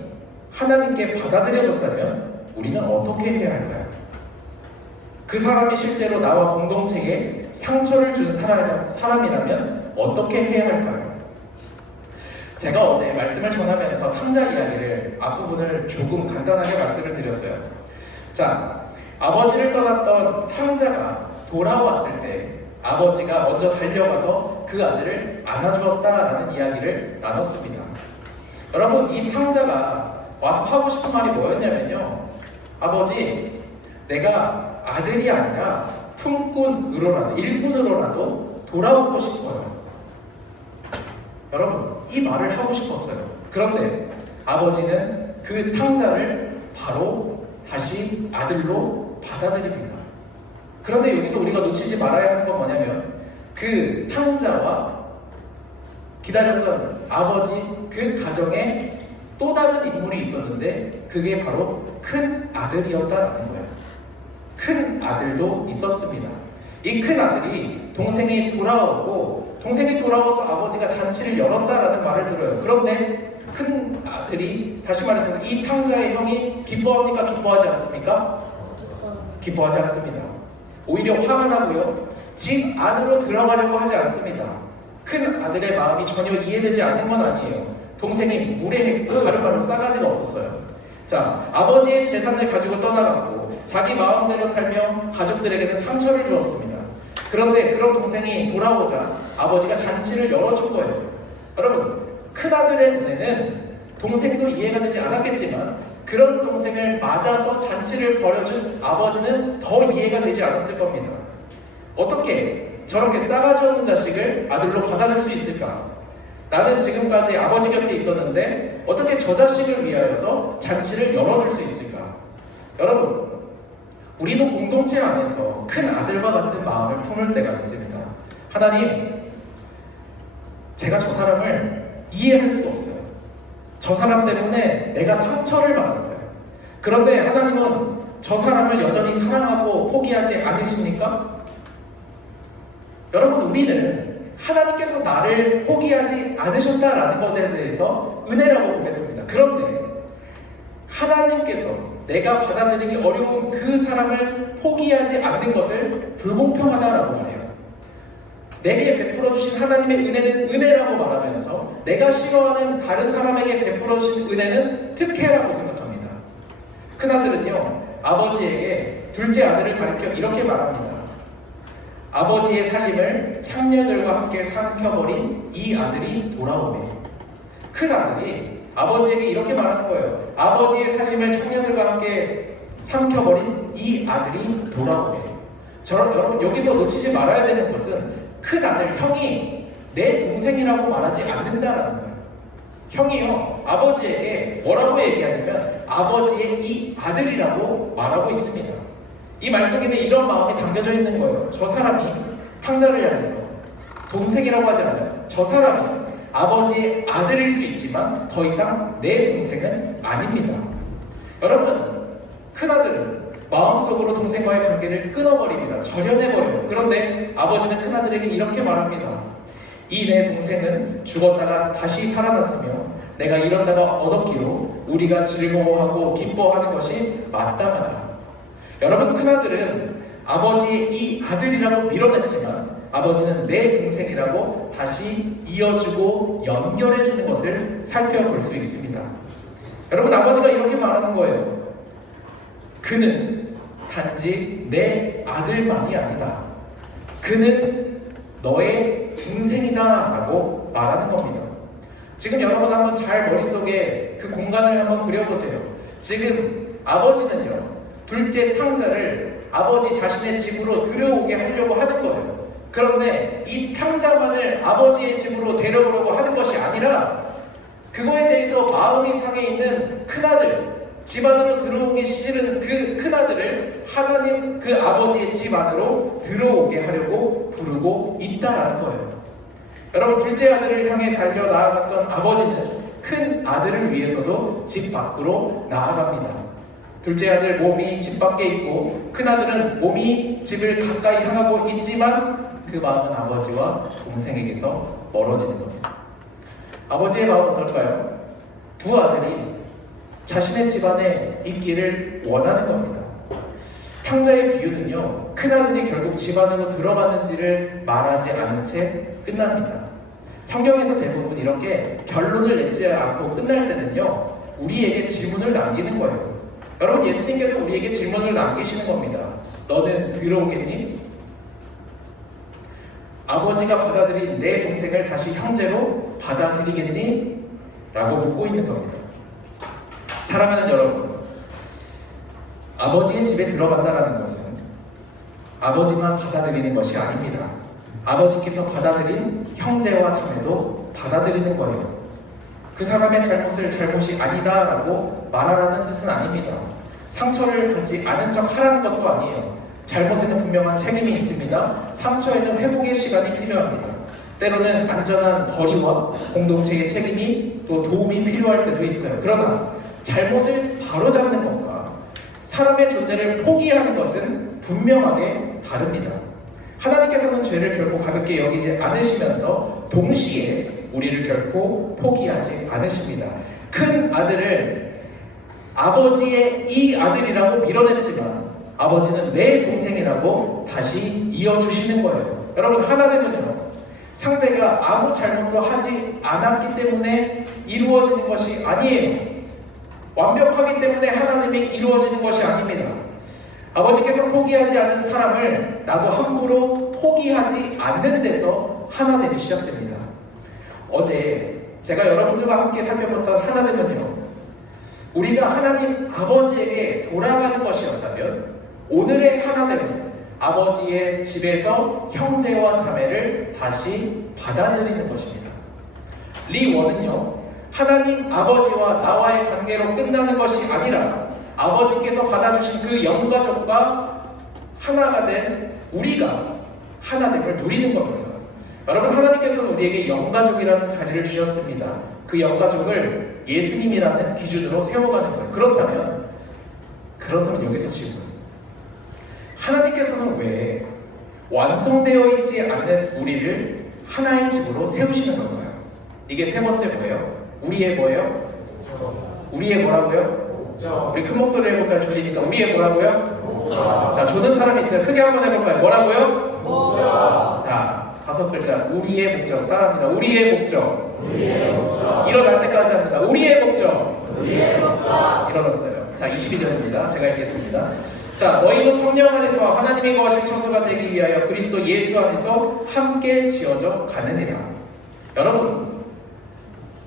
하나님께 받아들여졌다면 우리는 어떻게 해야 할까요? 그 사람이 실제로 나와 공동체에 상처를 준 사람이라면 어떻게 해야 할까요? 제가 어제 말씀을 전하면서 탕자 이야기를 앞부분을 조금 간단하게 말씀을 드렸어요. 자, 아버지를 떠났던 탕자가 돌아왔을 때 아버지가 먼저 달려가서 그 아들을 안아주었다라는 이야기를 나눴습니다. 여러분, 이 탕자가 와서 하고 싶은 말이 뭐였냐면요, 아버지, 내가 아들이 아니라 품꾼으로라도, 일꾼으로라도 돌아오고 싶어요. 여러분, 이 말을 하고 싶었어요. 그런데 아버지는 그 탕자를 바로 다시 아들로 받아들입니다. 그런데 여기서 우리가 놓치지 말아야 하는 건 뭐냐면, 그 탕자와 기다렸던 아버지 그 가정에 또 다른 인물이 있었는데 그게 바로 큰 아들이었다라는 거예요. 큰 아들도 있었습니다. 이 큰 아들이 동생이 돌아오고, 동생이 돌아와서 아버지가 잔치를 열었다라는 말을 들어요. 그런데 큰 아들이, 다시 말해서 이 탕자의 형이 기뻐합니까? 기뻐하지 않습니까? 기뻐하지 않습니다. 오히려 화가 나고요, 집 안으로 들어가려고 하지 않습니다. 큰 아들의 마음이 전혀 이해되지 않는 건 아니에요. 동생이 무례했고 다른 말로 싸가지가 없었어요. 자, 아버지의 재산을 가지고 떠나갔고 자기 마음대로 살며 가족들에게는 상처를 주었습니다. 그런데 그런 동생이 돌아오자 아버지가 잔치를 열어준 거예요. 여러분, 큰아들의 눈에는 동생도 이해가 되지 않았겠지만 그런 동생을 맞아서 잔치를 벌여준 아버지는 더 이해가 되지 않았을 겁니다. 어떻게 저렇게 싸가지 없는 자식을 아들로 받아줄 수 있을까? 나는 지금까지 아버지 곁에 있었는데 어떻게 저 자식을 위하여서 잔치를 열어줄 수 있을까? 여러분, 우리도 공동체 안에서 큰 아들과 같은 마음을 품을 때가 있습니다. 하나님, 제가 저 사람을 이해할 수 없어요. 저 사람 때문에 내가 상처를 받았어요. 그런데 하나님은 저 사람을 여전히 사랑하고 포기하지 않으십니까? 여러분, 우리는 하나님께서 나를 포기하지 않으셨다라는 것에 대해서 은혜라고 보게 됩니다. 그런데 하나님께서 내가 받아들이기 어려운 그 사람을 포기하지 않는 것을 불공평하다라고 말해요. 내게 베풀어 주신 하나님의 은혜는 은혜라고 말하면서 내가 싫어하는 다른 사람에게 베풀어 주신 은혜는 특혜라고 생각합니다. 큰아들은요, 아버지에게 둘째 아들을 가리켜 이렇게 말합니다. 아버지의 살림을 창녀들과 함께 삼켜버린 이 아들이 돌아오네. 큰아들이 아버지에게 이렇게 말하는 거예요. 아버지의 살림을 창녀들과 함께 삼켜버린 이 아들이 돌아오네. 여러분, 여기서 놓치지 말아야 되는 것은 큰아들, 형이 내 동생이라고 말하지 않는다라는 거예요. 형이요, 아버지에게 뭐라고 얘기하냐면 아버지의 이 아들이라고 말하고 있습니다. 이 말 속에는 이런 마음이 담겨져 있는 거예요. 저 사람이 탕자를 향해서 동생이라고 하지 않아요. 저 사람이 아버지의 아들일 수 있지만 더 이상 내 동생은 아닙니다. 여러분, 큰아들은 마음속으로 동생과의 관계를 끊어버립니다. 절연해버려요. 그런데 아버지는 큰아들에게 이렇게 말합니다. 이 내 동생은 죽었다가 다시 살아났으며 내가 이러다가 얻었기로 우리가 즐거워하고 기뻐하는 것이 마땅하다. 여러분, 큰아들은 아버지의 이 아들이라고 밀어냈지만 아버지는 내 동생이라고 다시 이어주고 연결해주는 것을 살펴볼 수 있습니다. 여러분, 아버지가 이렇게 말하는 거예요. 그는 단지 내 아들만이 아니다. 그는 너의 동생이다 라고 말하는 겁니다. 지금 여러분 한번 잘 머릿속에 그 공간을 한번 그려보세요. 지금 아버지는요, 둘째 탕자를 아버지 자신의 집으로 들여오게 하려고 하는 거예요. 그런데 이 탕자만을 아버지의 집으로 데려오려고 하는 것이 아니라 그거에 대해서 마음이 상해 있는 큰아들, 집 안으로 들어오기 싫은 그 큰아들을 하나님 그 아버지의 집 안으로 들어오게 하려고 부르고 있다라는 거예요. 여러분, 둘째 아들을 향해 달려 나아갔던 아버지는 큰 아들을 위해서도 집 밖으로 나아갑니다. 둘째 아들 몸이 집 밖에 있고 큰 아들은 몸이 집을 가까이 향하고 있지만 그 마음은 아버지와 동생에게서 멀어지는 겁니다. 아버지의 마음은 어떨까요? 두 아들이 자신의 집안에 있기를 원하는 겁니다. 탕자의 비유는요, 큰아들이 결국 집안으로 들어갔는지를 말하지 않은 채 끝납니다. 성경에서 대부분 이렇게 결론을 내지 않고 끝날 때는요, 우리에게 질문을 남기는 거예요. 여러분, 예수님께서 우리에게 질문을 남기시는 겁니다. 너는 들어오겠니? 아버지가 받아들인 내 동생을 다시 형제로 받아들이겠니? 라고 묻고 있는 겁니다. 사랑하는 여러분, 아버지의 집에 들어간다는 것은 아버지만 받아들이는 것이 아닙니다. 아버지께서 받아들인 형제와 자매도 받아들이는 거예요. 그 사람의 잘못을 잘못이 아니다라고 말하라는 뜻은 아닙니다. 상처를 받지 않은 척 하라는 것도 아니에요. 잘못에는 분명한 책임이 있습니다. 상처에는 회복의 시간이 필요합니다. 때로는 안전한 거리와 공동체의 책임이 또 도움이 필요할 때도 있어요. 그러나 잘못을 바로잡는 것과 사람의 존재를 포기하는 것은 분명하게 다릅니다. 하나님께서는 죄를 결코 가볍게 여기지 않으시면서 동시에 우리를 결코 포기하지 않으십니다. 큰 아들을 아버지의 이 아들이라고 밀어냈지만 아버지는 내 동생이라고 다시 이어주시는 거예요. 여러분, 하나님은요, 상대가 아무 잘못도 하지 않았기 때문에 이루어지는 것이 아니에요. 완벽하기 때문에 하나님이 이루어지는 것이 아닙니다. 아버지께서 포기하지 않은 사람을 나도 함부로 포기하지 않는 데서 하나됨이 시작됩니다. 어제 제가 여러분들과 함께 살펴봤던 하나됨은요, 우리가 하나님 아버지에게 돌아가는 것이었다면 오늘의 하나됨은 아버지의 집에서 형제와 자매를 다시 받아들이는 것입니다. 리 원은요, 하나님 아버지와 나와의 관계로 끝나는 것이 아니라 아버지께서 받아주신 그 영가족과 하나가 된 우리가 하나됨을 누리는 겁니다. 여러분, 하나님께서는 우리에게 영가족이라는 자리를 주셨습니다. 그 영가족을 예수님이라는 기준으로 세워가는 거예요. 그렇다면 여기서 질문. 하나님께서는 왜 완성되어 있지 않는 우리를 하나의 집으로 세우시는 건가요? 이게 세 번째 뭐예요? 우리의 뭐예요? 우리의 뭐라고요? 우리 큰 목소리로 해볼까요? 졸리니까 우리의 뭐라고요? 자, 조는 사람이 있어요. 크게 한번 해볼까요? 뭐라고요? 자, 5글자. 우리의 목적. 따라합니다. 우리의 목적. 일어날 때까지 합니다. 우리의 목적. 일어났어요. 자, 22절입니다. 제가 읽겠습니다. 자, 너희는 성령 안에서 하나님이 거하실 처소가 되기 위하여 그리스도 예수 안에서 함께 지어져 가느니라. 여러분,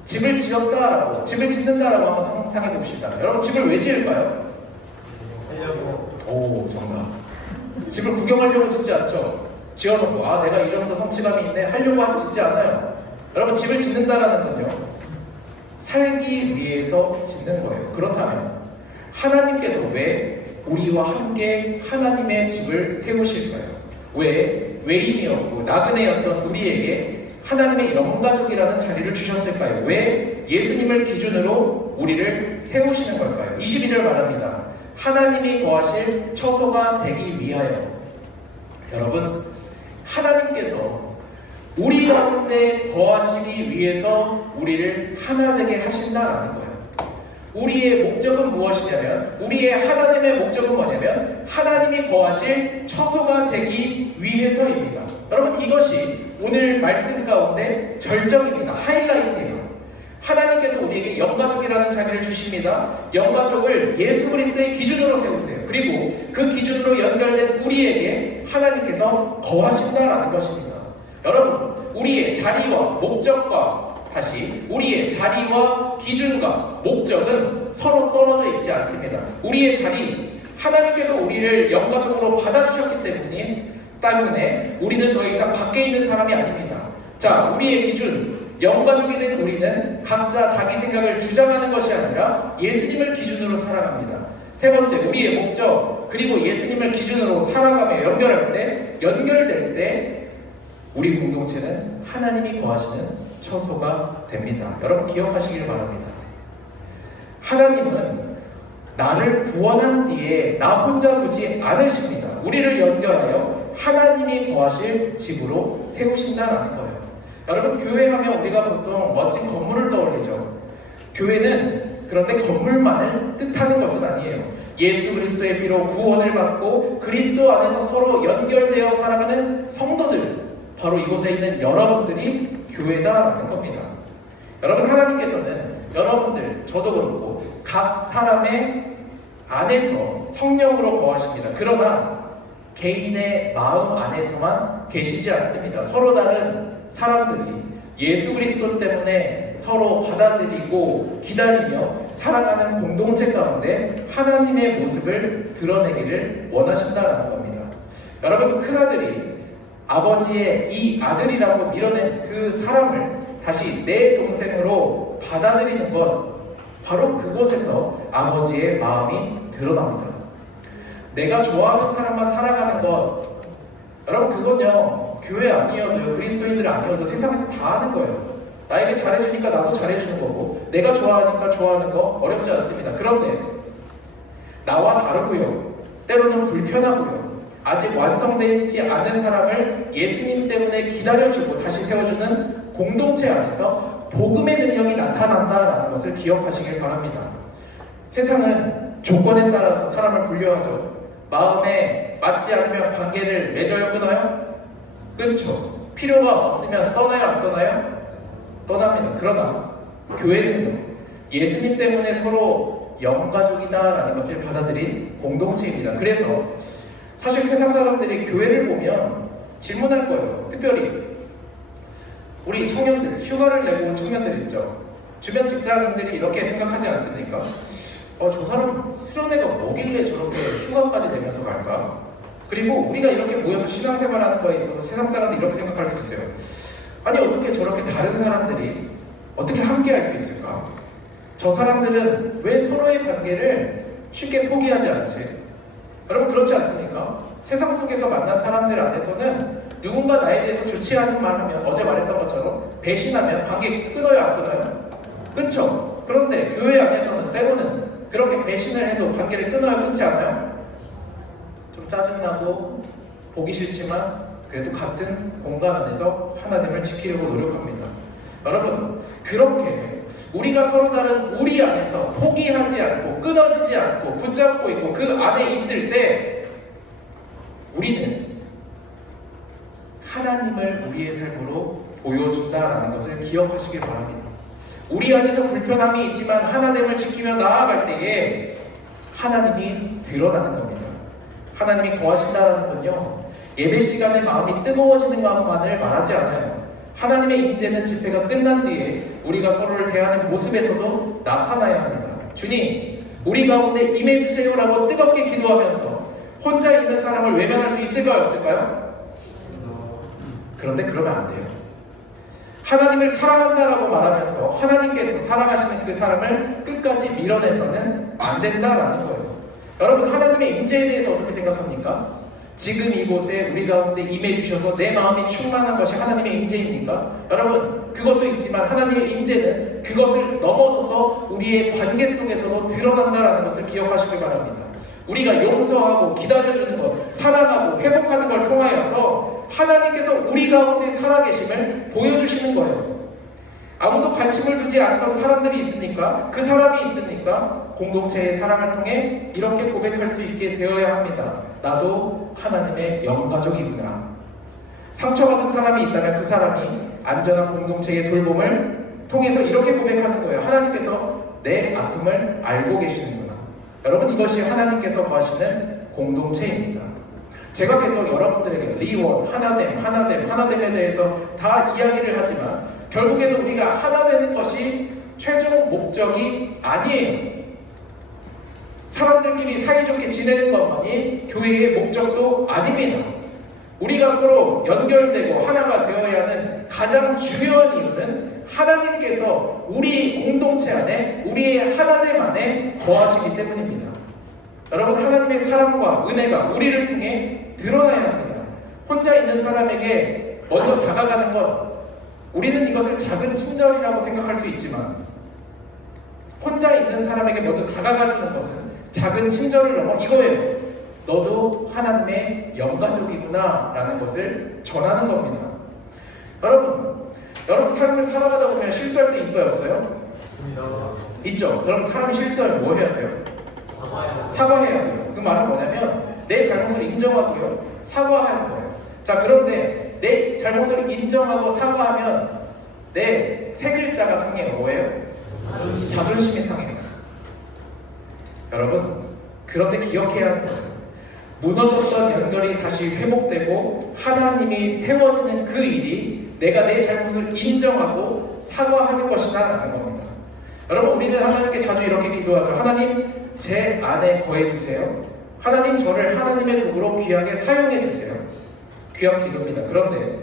집을 지었다라고, 집을 짓는다라고 한번 상상해 봅시다. 여러분, 집을 왜 지을까요? 오, 정답. 집을 구경하려고 짓지 않죠? 지어놓고, 내가 이 정도 성취감이 있네 하려고 짓지 않아요. 여러분, 집을 짓는다라는 건요, 살기 위해서 짓는 거예요. 그렇다면 하나님께서 왜 우리와 함께 하나님의 집을 세우실까요? 왜 외인이었고 나그네였던 우리에게 하나님의 영가족이라는 자리를 주셨을까요? 왜 예수님을 기준으로 우리를 세우시는 걸까요? 22절 말합니다. 하나님이 거하실 처소가 되기 위하여. 여러분, 하나님께서 우리 가운데 거하시기 위해서 우리를 하나 되게 하신다라는 거예요. 우리의 목적은 무엇이냐면, 우리의 하나님의 목적은 뭐냐면 하나님이 거하실 처소가 되기 위해서입니다. 여러분, 이것이 오늘 말씀 가운데 절정입니다. 하이라이트예요. 하나님께서 우리에게 영가족이라는 자리를 주십니다. 영가족을 예수 그리스도의 기준으로 세우세요. 그리고 그 기준으로 연결된 우리에게 하나님께서 거하신다라는 것입니다. 여러분, 우리의 자리와 목적과 다시 우리의 자리와 기준과 목적은 서로 떨어져 있지 않습니다. 우리의 자리, 하나님께서 우리를 영가족으로 받아주셨기 때문에 우리는 더 이상 밖에 있는 사람이 아닙니다. 자, 우리의 기준, 영가족이 된 우리는 각자 자기 생각을 주장하는 것이 아니라 예수님을 기준으로 살아갑니다. 세 번째, 우리의 목적, 그리고 예수님을 기준으로 살아가며 연결될 때 우리 공동체는 하나님이 거하시는 처소가 됩니다. 여러분 기억하시길 바랍니다. 하나님은 나를 구원한 뒤에 나 혼자 두지 않으십니다. 우리를 연결하여 하나님이 거하실 집으로 세우신다라는 거예요. 여러분 교회하면 우리가 보통 멋진 건물을 떠올리죠. 교회는 그런데 건물만을 뜻하는 것은 아니에요. 예수 그리스도의 피로 구원을 받고 그리스도 안에서 서로 연결되어 살아가는 성도들, 바로 이곳에 있는 여러분들이 교회다라는 겁니다. 여러분 하나님께서는 여러분들, 저도 그렇고 각 사람의 안에서 성령으로 거하십니다. 그러나 개인의 마음 안에서만 계시지 않습니다. 서로 다른 사람들이 예수 그리스도 때문에 서로 받아들이고 기다리며 살아가는 공동체 가운데 하나님의 모습을 드러내기를 원하신다는 겁니다. 여러분 큰아들이 아버지의 이 아들이라고 밀어낸 그 사람을 다시 내 동생으로 받아들이는 건 바로 그곳에서 아버지의 마음이 드러납니다. 내가 좋아하는 사람만 살아가는 것, 여러분 그건요 교회 아니어도요 그리스도인들 아니어도 세상에서 다 하는 거예요. 나에게 잘해주니까 나도 잘해주는 거고 내가 좋아하니까 좋아하는 거 어렵지 않습니다. 그런데 나와 다르고요 때로는 불편하고요 아직 완성되지 않은 사람을 예수님 때문에 기다려주고 다시 세워주는 공동체 안에서 복음의 능력이 나타난다라는 것을 기억하시길 바랍니다. 세상은 조건에 따라서 사람을 분류하죠. 마음에 맞지 않으면 관계를 맺어요, 끊어요? 그렇죠. 필요가 없으면 떠나요, 안 떠나요? 떠납니다. 그러나 교회는요, 예수님 때문에 서로 영가족이다라는 것을 받아들인 공동체입니다. 그래서 사실 세상 사람들이 교회를 보면 질문할 거예요. 특별히 우리 청년들, 휴가를 내고 온 청년들 있죠. 주변 직장인들이 이렇게 생각하지 않습니까? 저 사람 수련회가 뭐길래 저렇게 휴가까지 내면서 갈까? 그리고 우리가 이렇게 모여서 신앙생활하는 거에 있어서 세상 사람들이 이렇게 생각할 수 있어요. 아니 어떻게 저렇게 다른 사람들이 어떻게 함께 할 수 있을까? 저 사람들은 왜 서로의 관계를 쉽게 포기하지 않지? 여러분 그렇지 않습니까? 세상 속에서 만난 사람들 안에서는 누군가 나에 대해서 좋지 않은 말 하면 어제 말했던 것처럼 배신하면 관계 끊어요, 안 끊어요? 그렇죠? 그런데 교회 안에서는 때로는 그렇게 배신을 해도 관계를 끊어요, 끊지 않아요? 좀 짜증나고 보기 싫지만 그래도 같은 공간 안에서 하나님을 지키려고 노력합니다. 여러분 그렇게 우리가 서로 다른 우리 안에서 포기하지 않고 끊어지지 않고 붙잡고 있고 그 안에 있을 때 우리는 하나님을 우리의 삶으로 보여준다라는 것을 기억하시길 바랍니다. 우리 안에서 불편함이 있지만 하나님을 지키며 나아갈 때에 하나님이 드러나는 겁니다. 하나님이 거하신다라는 건요 예배 시간에 마음이 뜨거워지는 것만을 말하지 않아요. 하나님의 임재는 집회가 끝난 뒤에 우리가 서로를 대하는 모습에서도 나타나야 합니다. 주님, 우리 가운데 임해주세요라고 뜨겁게 기도하면서 혼자 있는 사람을 외면할 수 있을까요? 없을까요? 그런데 그러면 안 돼요. 하나님을 사랑한다라고 말하면서 하나님께서 사랑하시는 그 사람을 끝까지 밀어내서는 안 된다라는 거예요. 여러분 하나님의 임재에 대해서 어떻게 생각합니까? 지금 이곳에 우리 가운데 임해 주셔서 내 마음이 충만한 것이 하나님의 임재입니까? 여러분 그것도 있지만 하나님의 임재는 그것을 넘어서서 우리의 관계 속에서도 드러난다라는 것을 기억하시길 바랍니다. 우리가 용서하고 기다려주는 것, 사랑하고 회복하는 걸 통하여서 하나님께서 우리 가운데 살아계심을 보여주시는 거예요. 아무도 관심을 두지 않던 사람들이 있습니까? 그 사람이 있습니까? 공동체의 사랑을 통해 이렇게 고백할 수 있게 되어야 합니다. 나도 하나님의 영가족이구나. 상처받은 사람이 있다면 그 사람이 안전한 공동체의 돌봄을 통해서 이렇게 고백하는 거예요. 하나님께서 내 아픔을 알고 계시는구나. 여러분 이것이 하나님께서 거하시는 공동체입니다. 제가 계속 여러분들에게 리원, 하나됨에 대해서 다 이야기를 하지만 결국에는 우리가 하나 되는 것이 최종 목적이 아니에요. 사람들끼리 사이좋게 지내는 것만이 교회의 목적도 아닙니다. 우리가 서로 연결되고 하나가 되어야 하는 가장 중요한 이유는 하나님께서 우리 공동체 안에, 우리의 하나님 안에 거하시기 때문입니다. 여러분, 하나님의 사랑과 은혜가 우리를 통해 드러나야 합니다. 혼자 있는 사람에게 먼저 다가가는 것, 우리는 이것을 작은 친절이라고 생각할 수 있지만, 혼자 있는 사람에게 먼저 다가가주는 것은 작은 친절을 넘어 이거예요. 너도 하나님의 영가족이구나 라는 것을 전하는 겁니다. 여러분 삶을 살아가다 보면 실수할 때 있어요, 없어요? 있죠. 그럼 사람이 실수하면 뭐 해야 돼요? 사과해야 돼요. 그 말은 뭐냐면 내 잘못을 인정하고요, 사과해야 돼요. 자, 그런데 내 잘못을 인정하고 사과하면 내 세 글자가 상해요. 뭐예요? 자존심이 상해요. 여러분, 그런데 기억해야 하는 것은 무너졌던 연결이 다시 회복되고 하나님이 세워지는 그 일이 내가 내 잘못을 인정하고 사과하는 것이다 라는 겁니다. 여러분, 우리는 하나님께 자주 이렇게 기도하죠. 하나님, 제 안에 거해주세요. 하나님, 저를 하나님의 도구로 귀하게 사용해주세요. 귀한 기도입니다. 그런데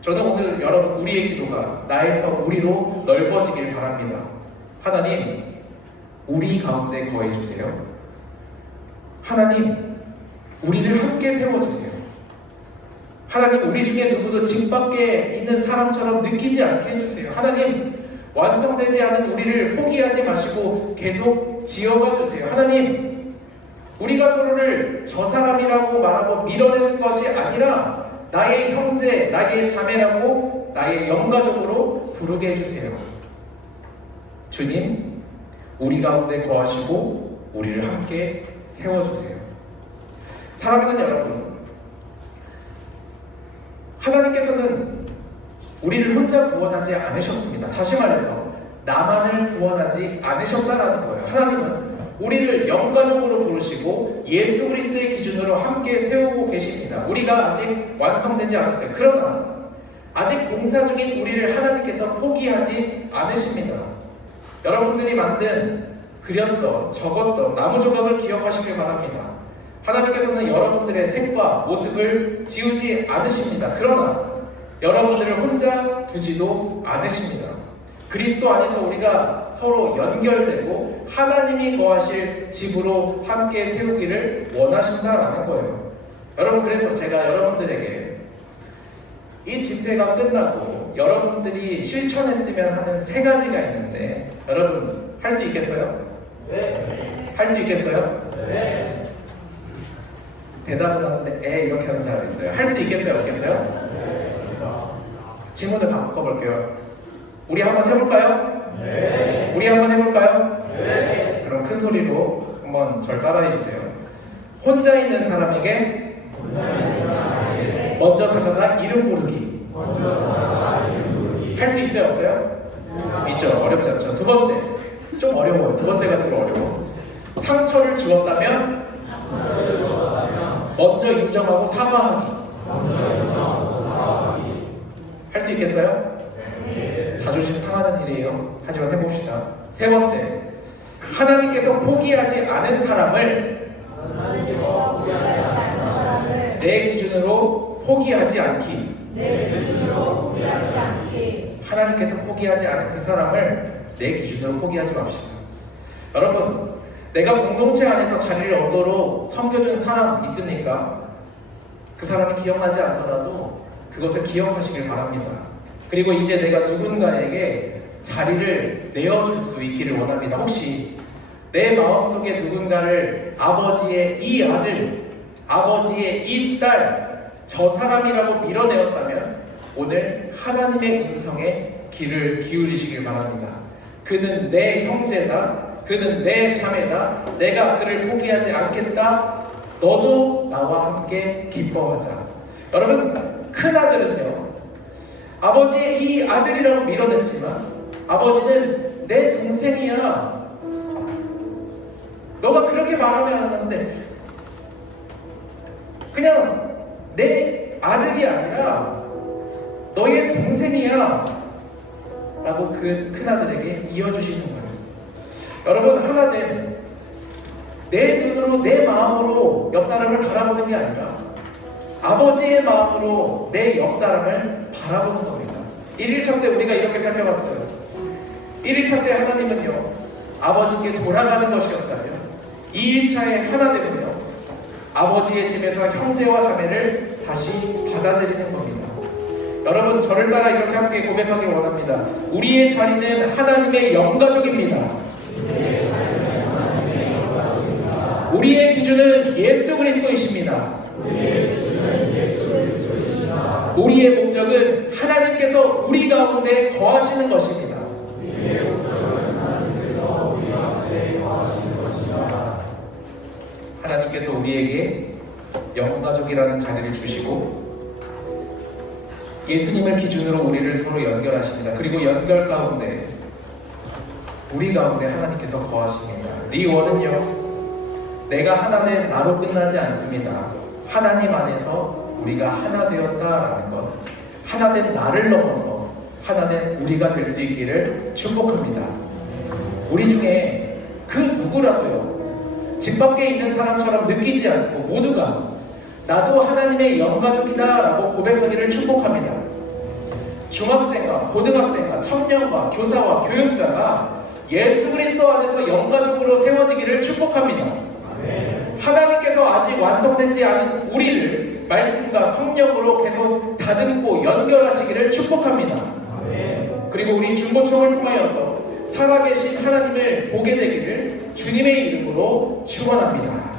저는 오늘 여러분, 우리의 기도가 나에서 우리로 넓어지길 바랍니다. 하나님, 우리 가운데 거해주세요. 하나님, 우리를 함께 세워주세요. 하나님, 우리 중에 누구도 집 밖에 있는 사람처럼 느끼지 않게 해주세요. 하나님, 완성되지 않은 우리를 포기하지 마시고 계속 지어가 주세요. 하나님, 우리가 서로를 저 사람이라고 말하고 밀어내는 것이 아니라 나의 형제, 나의 자매라고 나의 영가족으로 부르게 해주세요. 주님, 우리 가운데 거하시고 우리를 함께 세워주세요. 사랑하는 여러분, 하나님께서는 우리를 혼자 구원하지 않으셨습니다. 다시 말해서 나만을 구원하지 않으셨다라는 거예요. 하나님은 우리를 영가족으로 부르시고 예수 그리스도의 기준으로 함께 세우고 계십니다. 우리가 아직 완성되지 않았어요. 그러나 아직 공사 중인 우리를 하나님께서 포기하지 않으십니다. 여러분들이 만든, 그렸던, 적었던 나무 조각을 기억하시길 바랍니다. 하나님께서는 여러분들의 색과 모습을 지우지 않으십니다. 그러나 여러분들을 혼자 두지도 않으십니다. 그리스도 안에서 우리가 서로 연결되고 하나님이 거하실 집으로 함께 세우기를 원하신다라는 거예요. 여러분, 그래서 제가 여러분들에게 이 집회가 끝나고 여러분들이 실천했으면 하는 세 가지가 있는데, 여러분 할 수 있겠어요? 네. 할 수 있겠어요? 네. 대답을 하는데 이렇게 하는 사람이 있어요. 할 수 있겠어요? 없겠어요? 질문을 바꿔볼게요. 우리 한번 해볼까요? 네. 우리 한번 해볼까요? 네. 그럼 큰 소리로 한번 절 따라해주세요. 혼자 있는 사람에게 먼저 다가가 이름 부르기. 할 수 있어요? 없어요? 있죠. 어렵지 않죠. 두 번째, 좀 어려워요. 두 번째 갈수록 어려워. 상처를 주었다면 먼저 인정하고 사과하기. 할 수 있겠어요? 자존심 상하는 일이에요. 하지만 해봅시다. 세 번째, 하나님께서 포기하지 않은 사람을 내 기준으로 포기하지 않기. 하나님께서 포기하지 않은 그 사람을 내 기준으로 포기하지 맙시다. 여러분, 내가 공동체 안에서 자리를 얻도록 섬겨준 사람 있습니까? 그 사람이 기억나지 않더라도 그것을 기억하시길 바랍니다. 그리고 이제 내가 누군가에게 자리를 내어줄 수 있기를 원합니다. 혹시 내 마음속에 누군가를 아버지의 이 아들, 아버지의 이 딸, 저 사람이라고 밀어내었다면 오늘 하나님의 음성에 귀를 기울이시길 바랍니다. 그는 내 형제다. 그는 내 자매다. 내가 그를 포기하지 않겠다. 너도 나와 함께 기뻐하자. 여러분, 큰아들은요, 아버지의 이 아들이라고 밀어냈지만 아버지는 내 동생이야. 너가 그렇게 말하면 하는데 그냥 내 아들이 아니라 너의 동생이야 라고 그 큰아들에게 이어주시는 거예요. 여러분, 하나님, 내 눈으로 내 마음으로 옆사람을 바라보는 게 아니라 아버지의 마음으로 내 옆사람을 바라보는 겁니다. 1일차 때 우리가 이렇게 살펴봤어요. 1일차 때 하나님은요, 아버지께 돌아가는 것이었다면 2일차에 하나님은요, 아버지의 집에서 형제와 자매를 다시 받아들이는 겁니다. 여러분, 저를 따라 이렇게 함께 고백하길 원합니다. 우리의 자리는 하나님의 영가족입니다. 우리의 기준은 예수 그리스도이십니다. 우리의 목적은 하나님께서 우리 가운데 거하시는 것입니다. 하나님께서 우리에게 영가족이라는 자리를 주시고 예수님을 기준으로 우리를 서로 연결하십니다. 그리고 연결 가운데 우리 가운데 하나님께서 거하십니다. 네 원은요, 내가 하나는 나로 끝나지 않습니다. 하나님 안에서 우리가 하나 되었다라는 것, 하나된 나를 넘어서 하나된 우리가 될 수 있기를 축복합니다. 우리 중에 그 누구라도요, 집 밖에 있는 사람처럼 느끼지 않고 모두가 나도 하나님의 영가족이다 라고 고백하기를 축복합니다. 중학생과 고등학생과 청년과 교사와 교육자가 예수 그리스도 안에서 영가족으로 세워지기를 축복합니다. 하나님께서 아직 완성되지 않은 우리를 말씀과 성령으로 계속 다듬고 연결하시기를 축복합니다. 그리고 우리 중보청을 통하여서 살아계신 하나님을 보게 되기를 주님의 이름으로 축원합니다.